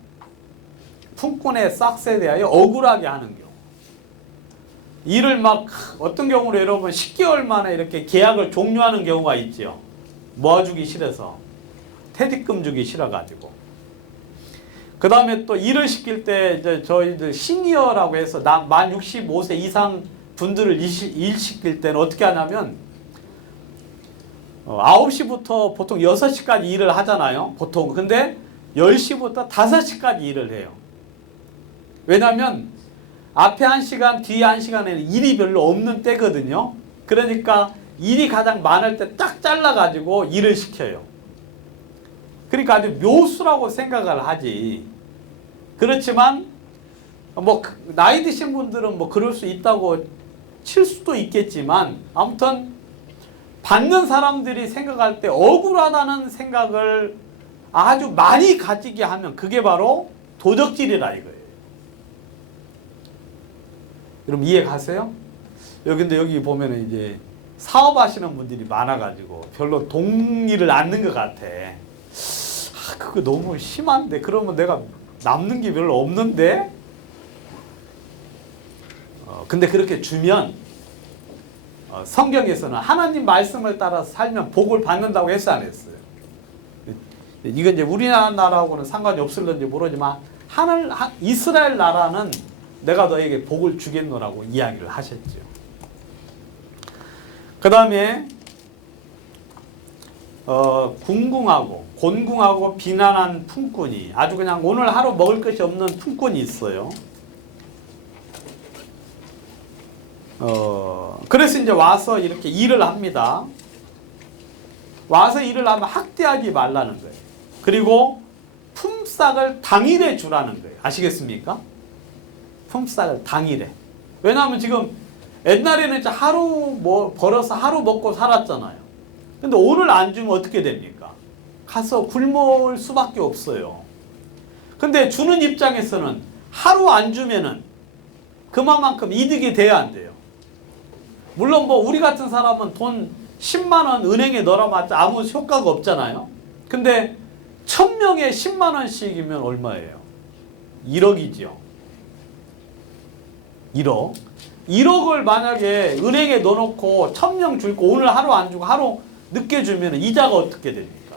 품꾼의 싹스에 대하여 억울하게 하는 경우, 일을 막 어떤 경우로 여러분 10개월 만에 이렇게 계약을 종료하는 경우가 있죠. 모아주기 싫어서, 퇴직금 주기 싫어가지고. 그 다음에 또 일을 시킬 때 이제 저희들 시니어라고 해서 만 65세 이상 분들을 일 시킬 때는 어떻게 하냐면 9시부터 보통 6시까지 일을 하잖아요. 보통. 근데 10시부터 5시까지 일을 해요. 왜냐하면 앞에 1시간, 뒤에 1시간에는 일이 별로 없는 때거든요. 그러니까 일이 가장 많을 때 딱 잘라가지고 일을 시켜요. 그러니까 아주 묘수라고 생각을 하지. 그렇지만 뭐 나이 드신 분들은 뭐 그럴 수 있다고 칠 수도 있겠지만, 아무튼 받는 사람들이 생각할 때 억울하다는 생각을 아주 많이 가지게 하면 그게 바로 도적질이라 이거예요. 여러분 이해 가세요? 근데 여기 보면은 이제 사업하시는 분들이 많아가지고 별로 동의를 않는 것 같아. 그거 너무 심한데, 그러면 내가 남는 게 별로 없는데 근데 그렇게 주면 성경에서는 하나님 말씀을 따라서 살면 복을 받는다고 했어 안 했어요? 이건 이제 우리나라하고는 상관이 없을런지 모르지만 이스라엘 나라는 내가 너에게 복을 주겠노라고 이야기를 하셨죠. 그 다음에 곤궁하고 비난한 품꾼이 아주 그냥 오늘 하루 먹을 것이 없는 품꾼이 있어요. 그래서 이제 와서 이렇게 일을 합니다. 와서 일을 하면 학대하지 말라는 거예요. 그리고 품삯을 당일에 주라는 거예요. 아시겠습니까? 품삯을 당일에. 왜냐하면 지금 옛날에는 이제 하루 벌어서 하루 먹고 살았잖아요. 근데 오늘 안 주면 어떻게 됩니까? 가서 굶을 수밖에 없어요. 근데 주는 입장에서는 하루 안 주면은 그만큼 이득이 돼야 안 돼요. 물론 우리 같은 사람은 돈 10만 원 은행에 넣어봤자 아무 효과가 없잖아요. 근데 1000명에 10만 원씩이면 얼마예요? 1억이죠. 1억. 1억을 만약에 은행에 넣어놓고 1000명 줄 거 오늘 하루 안 주고 하루 늦게 주면 이자가 어떻게 됩니까?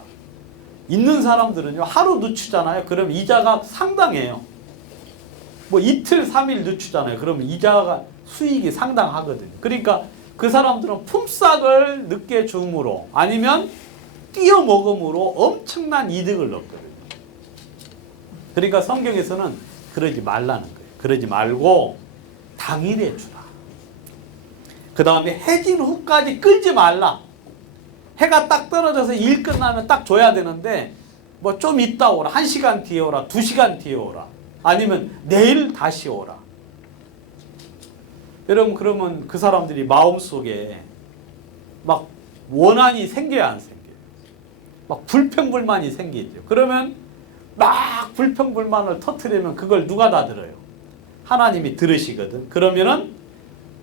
있는 사람들은요 하루 늦추잖아요. 그럼 이자가 상당해요. 이틀 3일 늦추잖아요. 그러면 이자가 수익이 상당하거든요. 그러니까 그 사람들은 품삯을 늦게 줌으로 아니면 띄어 먹음으로 엄청난 이득을 얻거든요. 그러니까 성경에서는 그러지 말라는 거예요. 그러지 말고 당일에 주라. 그 다음에 해진 후까지 끌지 말라. 해가 딱 떨어져서 일 끝나면 딱 줘야 되는데 좀 이따 오라. 1시간 뒤에 오라. 2시간 뒤에 오라. 아니면 내일 다시 오라. 여러분 그러면 그 사람들이 마음속에 막 원한이 생겨야 안 생겨요? 막 불평불만이 생기죠. 그러면 막 불평불만을 터뜨리면 그걸 누가 다 들어요? 하나님이 들으시거든. 그러면은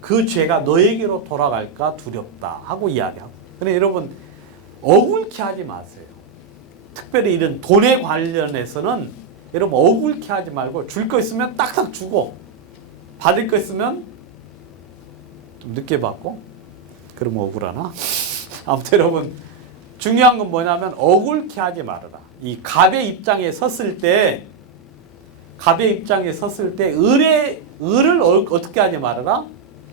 그 죄가 너에게로 돌아갈까 두렵다 하고 이야기하고. 근데 여러분 억울케 하지 마세요. 특별히 이런 돈에 관련해서는 여러분 억울케 하지 말고 줄 거 있으면 딱딱 주고 받을 거 있으면 좀 늦게 받고 그러면 억울하나? 아무튼 여러분 중요한 건 뭐냐면 억울케 하지 말아라. 이 갑의 입장에 섰을 때 을을 어떻게 하지 말아라?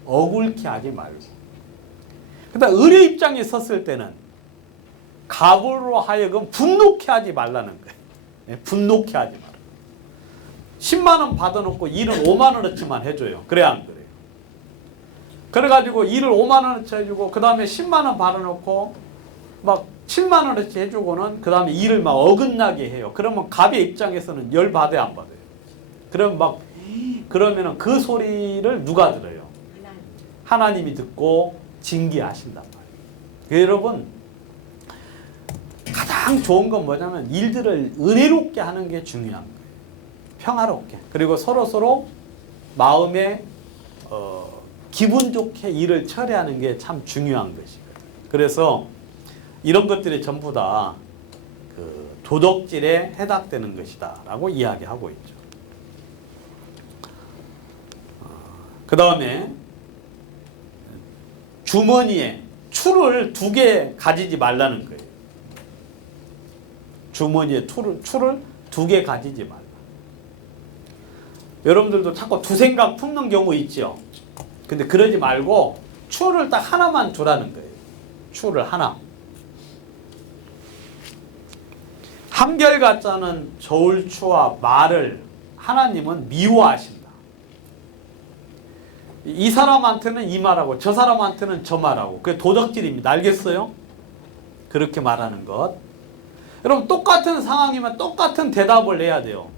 억울케 하지 말고. 그다음 을의 입장에 섰을 때는 갑으로 하여금 분노케 하지 말라는 거예요. 분노케 하지 마라. 10만 원 받아놓고 일은 5만 원어치만 해줘요. 그래 안 그래요? 그래가지고 일을 5만 원어치 해주고 그 다음에 10만 원 받아놓고 막 7만 원어치 해주고는 그 다음에 일을 막 어긋나게 해요. 그러면 갑의 입장에서는 열 받아요 안 받아요? 그러면은 그 소리를 누가 들어요? 하나님이 듣고 징계하신단 말이에요. 여러분 가장 좋은 건 뭐냐면 일들을 은혜롭게 하는 게 중요한 거예요. 평화롭게. 그리고 서로 마음에 기분 좋게 일을 처리하는 게 참 중요한 것이거든요. 그래서 이런 것들이 전부 다 그 도덕질에 해당되는 것이다 라고 이야기하고 있죠. 그 다음에 주머니에 추를 2개 가지지 말라는 거예요. 주머니에 추를 2개 가지지 말라. 여러분들도 자꾸 두생각 품는 경우 있죠. 근데 그러지 말고 추를 딱 하나만 주라는 거예요. 추를 하나. 한결같지 않은 저울추와 말을 하나님은 미워하신다. 이 사람한테는 이 말하고 저 사람한테는 저 말하고 그게 도덕질입니다. 알겠어요? 그렇게 말하는 것. 여러분 똑같은 상황이면 똑같은 대답을 해야 돼요.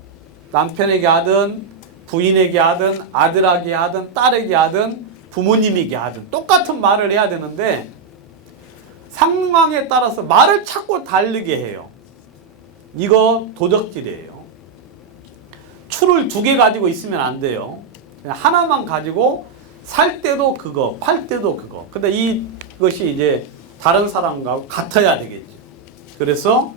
남편에게 하든 부인에게 하든 아들에게 하든 딸에게 하든 부모님에게 하든 똑같은 말을 해야 되는데 상황에 따라서 말을 자꾸 다르게 해요. 이거 도덕질이에요. 추를 2개 가지고 있으면 안 돼요. 그냥 하나만 가지고 살 때도 그거, 팔 때도 그거. 근데 이것이 이제 다른 사람과 같아야 되겠죠. 그래서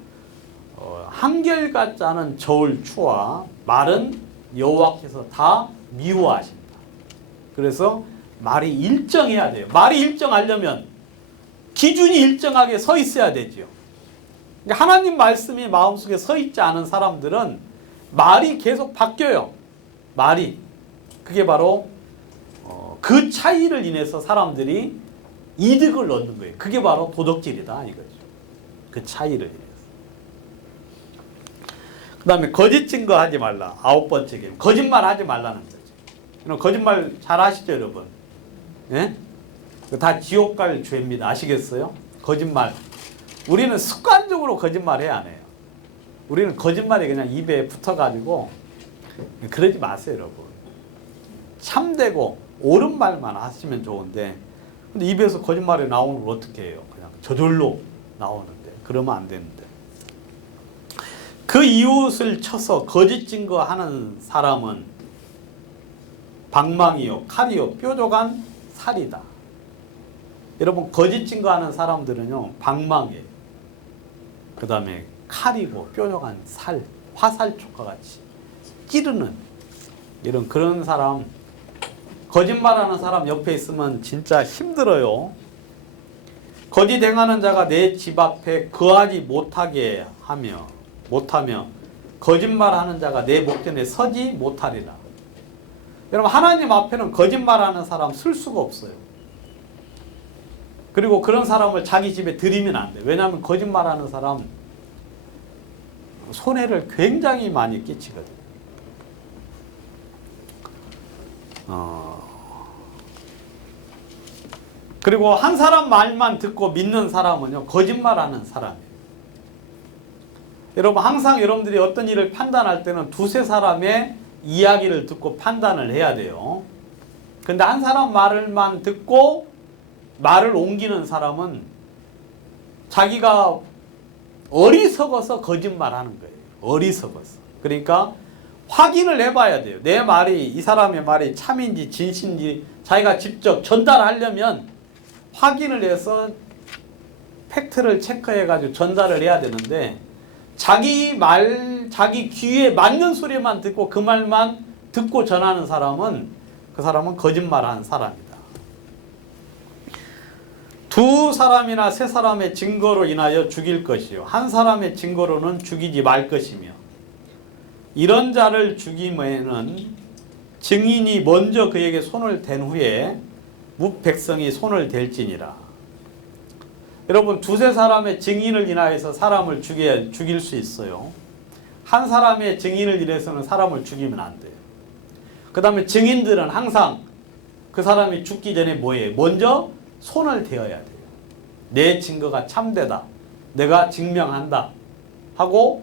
한결같지 않은 저울 추와 말은 여호와께서 다 미워하신다. 그래서 말이 일정해야 돼요. 말이 일정하려면 기준이 일정하게 서 있어야 되죠. 하나님 말씀이 마음속에 서 있지 않은 사람들은 말이 계속 바뀌어요. 말이. 그게 바로 그 차이를 인해서 사람들이 이득을 얻는 거예요. 그게 바로 도덕질이다 이거죠. 그 차이를 인해서. 그 다음에 거짓 증거하지 말라. 9번째 개. 거짓말 하지 말라는 거죠. 거짓말 잘 아시죠 여러분? 예? 다 지옥 갈 죄입니다. 아시겠어요? 거짓말. 우리는 습관적으로 거짓말해야 안 해요. 우리는 거짓말이 그냥 입에 붙어가지고 그러지 마세요 여러분. 참되고 옳은 말만 하시면 좋은데 근데 입에서 거짓말이 나오는 걸 어떻게 해요? 그냥 저절로 나오는데 그러면 안 되는데. 그 이웃을 쳐서 거짓 증거하는 사람은 방망이요 칼이요 뾰족한 살이다. 여러분 거짓 증거하는 사람들은요 방망이 그 다음에 칼이고 뾰족한 살 화살촉과 같이 찌르는 이런 그런 사람 거짓말하는 사람 옆에 있으면 진짜 힘들어요. 거짓 행하는 자가 내 집 앞에 거하지 못하며 거짓말하는 자가 내 목전에 서지 못하리라. 여러분 하나님 앞에는 거짓말하는 사람 쓸 수가 없어요. 그리고 그런 사람을 자기 집에 들이면 안 돼. 왜냐하면 거짓말하는 사람 손해를 굉장히 많이 끼치거든요. 그리고 한 사람 말만 듣고 믿는 사람은요 거짓말하는 사람이에요. 여러분 항상 여러분들이 어떤 일을 판단할 때는 두세 사람의 이야기를 듣고 판단을 해야 돼요. 근데 한 사람 말을만 듣고 말을 옮기는 사람은 자기가 어리석어서 거짓말하는 거예요. 어리석어서. 그러니까 확인을 해봐야 돼요. 내 말이 이 사람의 말이 참인지 진실인지 자기가 직접 전달하려면 확인을 해서 팩트를 체크해가지고 전달을 해야 되는데 자기 말, 자기 귀에 맞는 소리만 듣고 그 말만 듣고 전하는 사람은 그 사람은 거짓말하는 사람이다. 두 사람이나 세 사람의 증거로 인하여 죽일 것이요 한 사람의 증거로는 죽이지 말 것이며 이런 자를 죽임에는 증인이 먼저 그에게 손을 댄 후에 뭇백성이 손을 댈지니라. 여러분 두세 사람의 증인을 인하여서 사람을 죽일 수 있어요. 한 사람의 증인을 인해서는 사람을 죽이면 안 돼요. 그 다음에 증인들은 항상 그 사람이 죽기 전에 뭐예요? 먼저 손을 대어야 돼요. 내 증거가 참되다. 내가 증명한다. 하고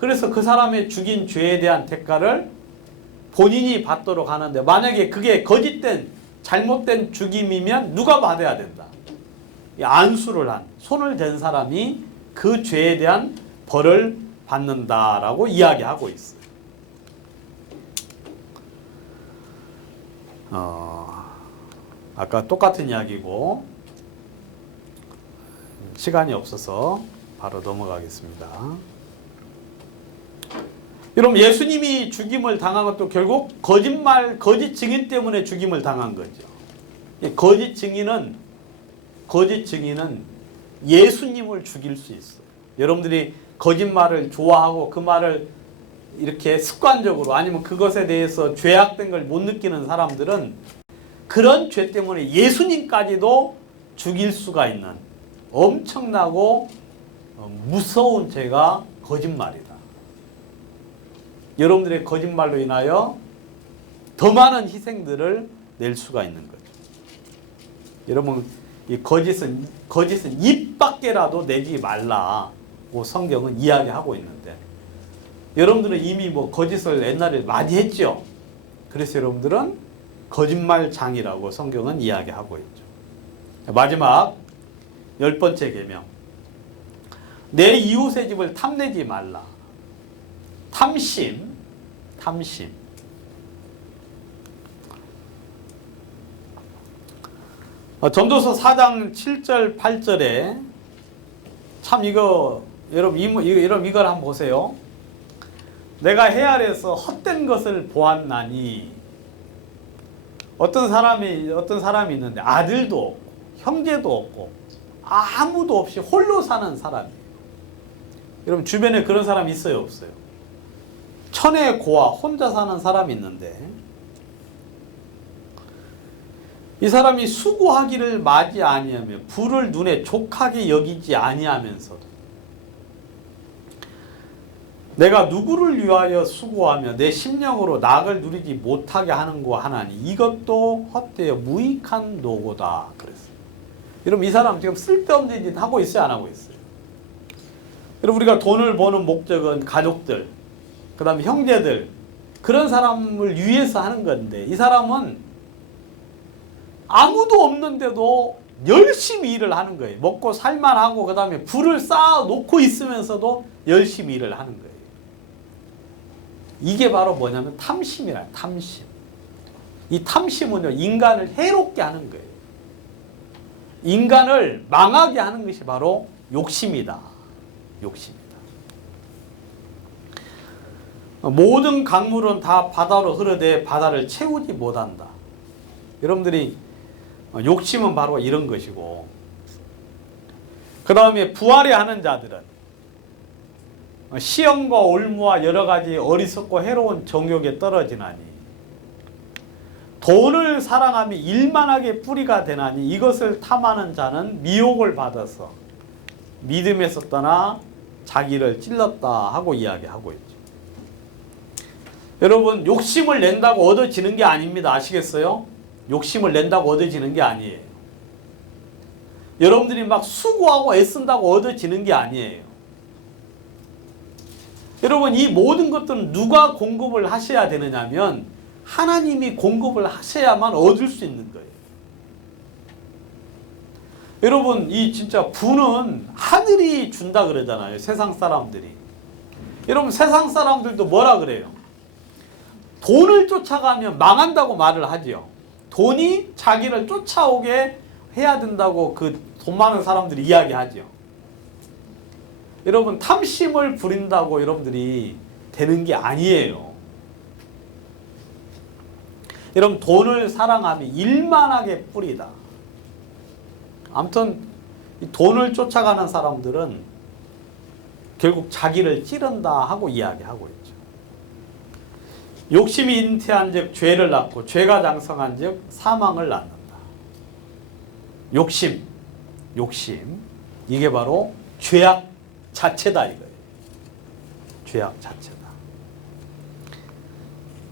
그래서 그 사람의 죽인 죄에 대한 대가를 본인이 받도록 하는데 만약에 그게 거짓된 잘못된 죽임이면 누가 받아야 된다. 안수를 한 손을 댄 사람이 그 죄에 대한 벌을 받는다라고 이야기하고 있어요. 아까 똑같은 이야기고 시간이 없어서 바로 넘어가겠습니다. 여러분 예수님이 죽임을 당한 것도 결국 거짓 증인 때문에 죽임을 당한 거죠. 거짓 증인은 예수님을 죽일 수 있어요. 여러분들이 거짓말을 좋아하고 그 말을 이렇게 습관적으로 아니면 그것에 대해서 죄악된 걸 못 느끼는 사람들은 그런 죄 때문에 예수님까지도 죽일 수가 있는 엄청나고 무서운 죄가 거짓말이다. 여러분들의 거짓말로 인하여 더 많은 희생들을 낼 수가 있는 거죠. 여러분 이 거짓은 입 밖에라도 내지 말라고 성경은 이야기하고 있는데 여러분들은 이미 뭐 거짓을 옛날에 많이 했죠. 그래서 여러분들은 거짓말장이라고 성경은 이야기하고 있죠. 마지막 10번째 계명. 내 이웃의 집을 탐내지 말라. 탐심. 전도서 4장 7절 8절에 참 이거 여러분 이걸 한번 보세요. 내가 해 아래에서 헛된 것을 보았나니. 어떤 사람이 있는데 아들도 없고 형제도 없고 아무도 없이 홀로 사는 사람이에요. 여러분 주변에 그런 사람 있어요, 없어요? 천의 고아 혼자 사는 사람이 있는데 이 사람이 수고하기를 맞이 아니하며 부를 눈에 족하게 여기지 아니하면서도 내가 누구를 위하여 수고하며 내 심령으로 낙을 누리지 못하게 하는고 하나니 이것도 헛되어 무익한 노고다 그랬어요. 여러분 이 사람 지금 쓸데없는 짓 하고 있어요, 안 하고 있어요? 여러분 우리가 돈을 버는 목적은 가족들, 그 다음에 형제들, 그런 사람을 위해서 하는 건데 이 사람은 아무도 없는데도 열심히 일을 하는 거예요. 먹고 살만하고 그 다음에 부를 쌓아 놓고 있으면서도 열심히 일을 하는 거예요. 이게 바로 뭐냐면 탐심이라. 탐심. 이 탐심은요 인간을 해롭게 하는 거예요. 인간을 망하게 하는 것이 바로 욕심이다. 욕심이다. 모든 강물은 다 바다로 흐르되 바다를 채우지 못한다. 여러분들이 욕심은 바로 이런 것이고, 그 다음에 부활에 하는 자들은 시험과 올무와 여러 가지 어리석고 해로운 정욕에 떨어지나니 돈을 사랑하며 일만하게 뿌리가 되나니 이것을 탐하는 자는 미혹을 받아서 믿음에서 떠나 자기를 찔렀다 하고 이야기하고 있죠. 여러분 욕심을 낸다고 얻어지는 게 아닙니다. 아시겠어요? 욕심을 낸다고 얻어지는 게 아니에요. 여러분들이 막 수고하고 애쓴다고 얻어지는 게 아니에요. 여러분 이 모든 것들은 누가 공급을 하셔야 되느냐면 하나님이 공급을 하셔야만 얻을 수 있는 거예요. 여러분 이 진짜 부는 하늘이 준다 그러잖아요. 세상 사람들이. 여러분 세상 사람들도 뭐라 그래요? 돈을 쫓아가면 망한다고 말을 하죠. 돈이 자기를 쫓아오게 해야 된다고 그 돈 많은 사람들이 이야기하죠. 여러분 탐심을 부린다고 여러분들이 되는 게 아니에요. 여러분 돈을 사랑하며 일만하게 뿌리다. 아무튼 이 돈을 쫓아가는 사람들은 결국 자기를 찌른다 하고 이야기하고 있죠. 욕심이 잉태한 즉 죄를 낳고 죄가 장성한 즉 사망을 낳는다. 욕심 이게 바로 죄악 자체다 이거예요. 죄악 자체다.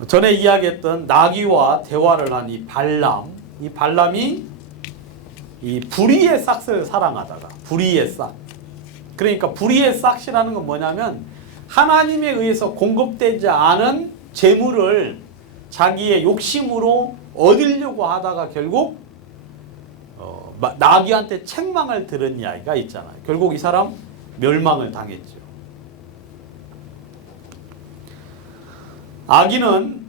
전에 이야기했던 나귀와 대화를 한 이 발람이 이 불의의 싹을 사랑하다가 불의의 싹. 그러니까 불의의 싹이라는 건 뭐냐면 하나님에 의해서 공급되지 않은 재물을 자기의 욕심으로 얻으려고 하다가 결국 나귀한테 책망을 들은 이야기가 있잖아요. 결국 이 사람 멸망을 당했죠. 악인은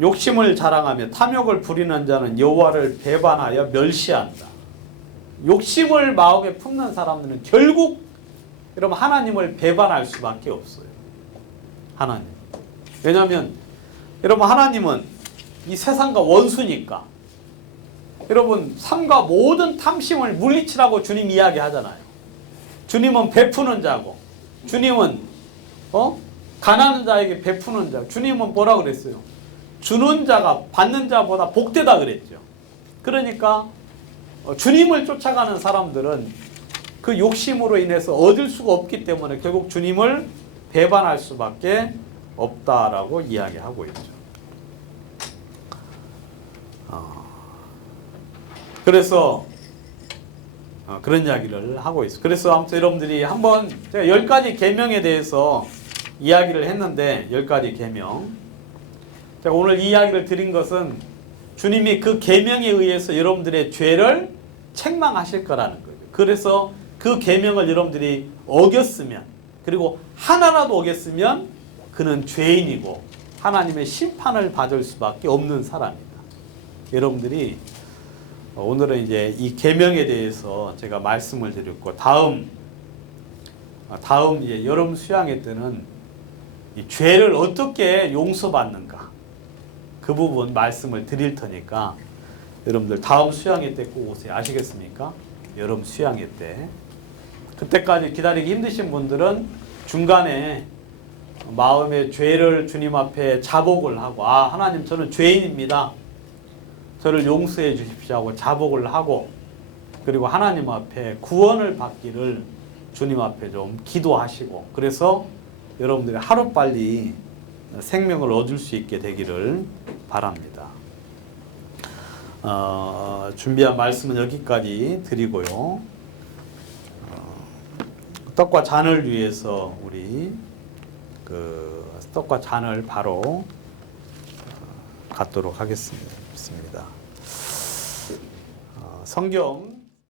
욕심을 자랑하며 탐욕을 부리는 자는 여호와를 배반하여 멸시한다. 욕심을 마음에 품는 사람들은 결국 여러분 하나님을 배반할 수밖에 없어요. 하나님. 왜냐하면 여러분 하나님은 이 세상과 원수니까. 여러분 삶과 모든 탐심을 물리치라고 주님 이야기하잖아요. 주님은 베푸는 자고 주님은 가난한 자에게 베푸는 자. 주님은 뭐라 그랬어요? 주는 자가 받는 자보다 복되다 그랬죠. 그러니까 주님을 쫓아가는 사람들은 그 욕심으로 인해서 얻을 수가 없기 때문에 결국 주님을 배반할 수밖에 없다라고 이야기하고 있죠. 그래서 그런 이야기를 하고 있어요. 그래서 아무튼 여러분들이 한번 제가 10가지 계명에 대해서 이야기를 했는데 10가지 계명. 제가 오늘 이 이야기를 드린 것은 주님이 그 계명에 의해서 여러분들의 죄를 책망하실 거라는 거죠. 그래서 그 계명을 여러분들이 어겼으면 그리고 하나라도 어겼으면 그는 죄인이고 하나님의 심판을 받을 수밖에 없는 사람이다. 여러분들이 오늘은 이제 이 계명에 대해서 제가 말씀을 드렸고 다음 다음 이제 여름 수양회 때는 이 죄를 어떻게 용서받는가 그 부분 말씀을 드릴 테니까 여러분들 다음 수양회 때 꼭 오세요. 아시겠습니까? 여름 수양회 때. 그때까지 기다리기 힘드신 분들은 중간에 마음의 죄를 주님 앞에 자복을 하고 하나님 저는 죄인입니다. 저를 용서해 주십시오 하고 자복을 하고 그리고 하나님 앞에 구원을 받기를 주님 앞에 좀 기도하시고 그래서 여러분들이 하루빨리 생명을 얻을 수 있게 되기를 바랍니다. 준비한 말씀은 여기까지 드리고요. 떡과 잔을 위해서 우리 그 떡과 잔을 바로 갖도록 하겠습니다. 성경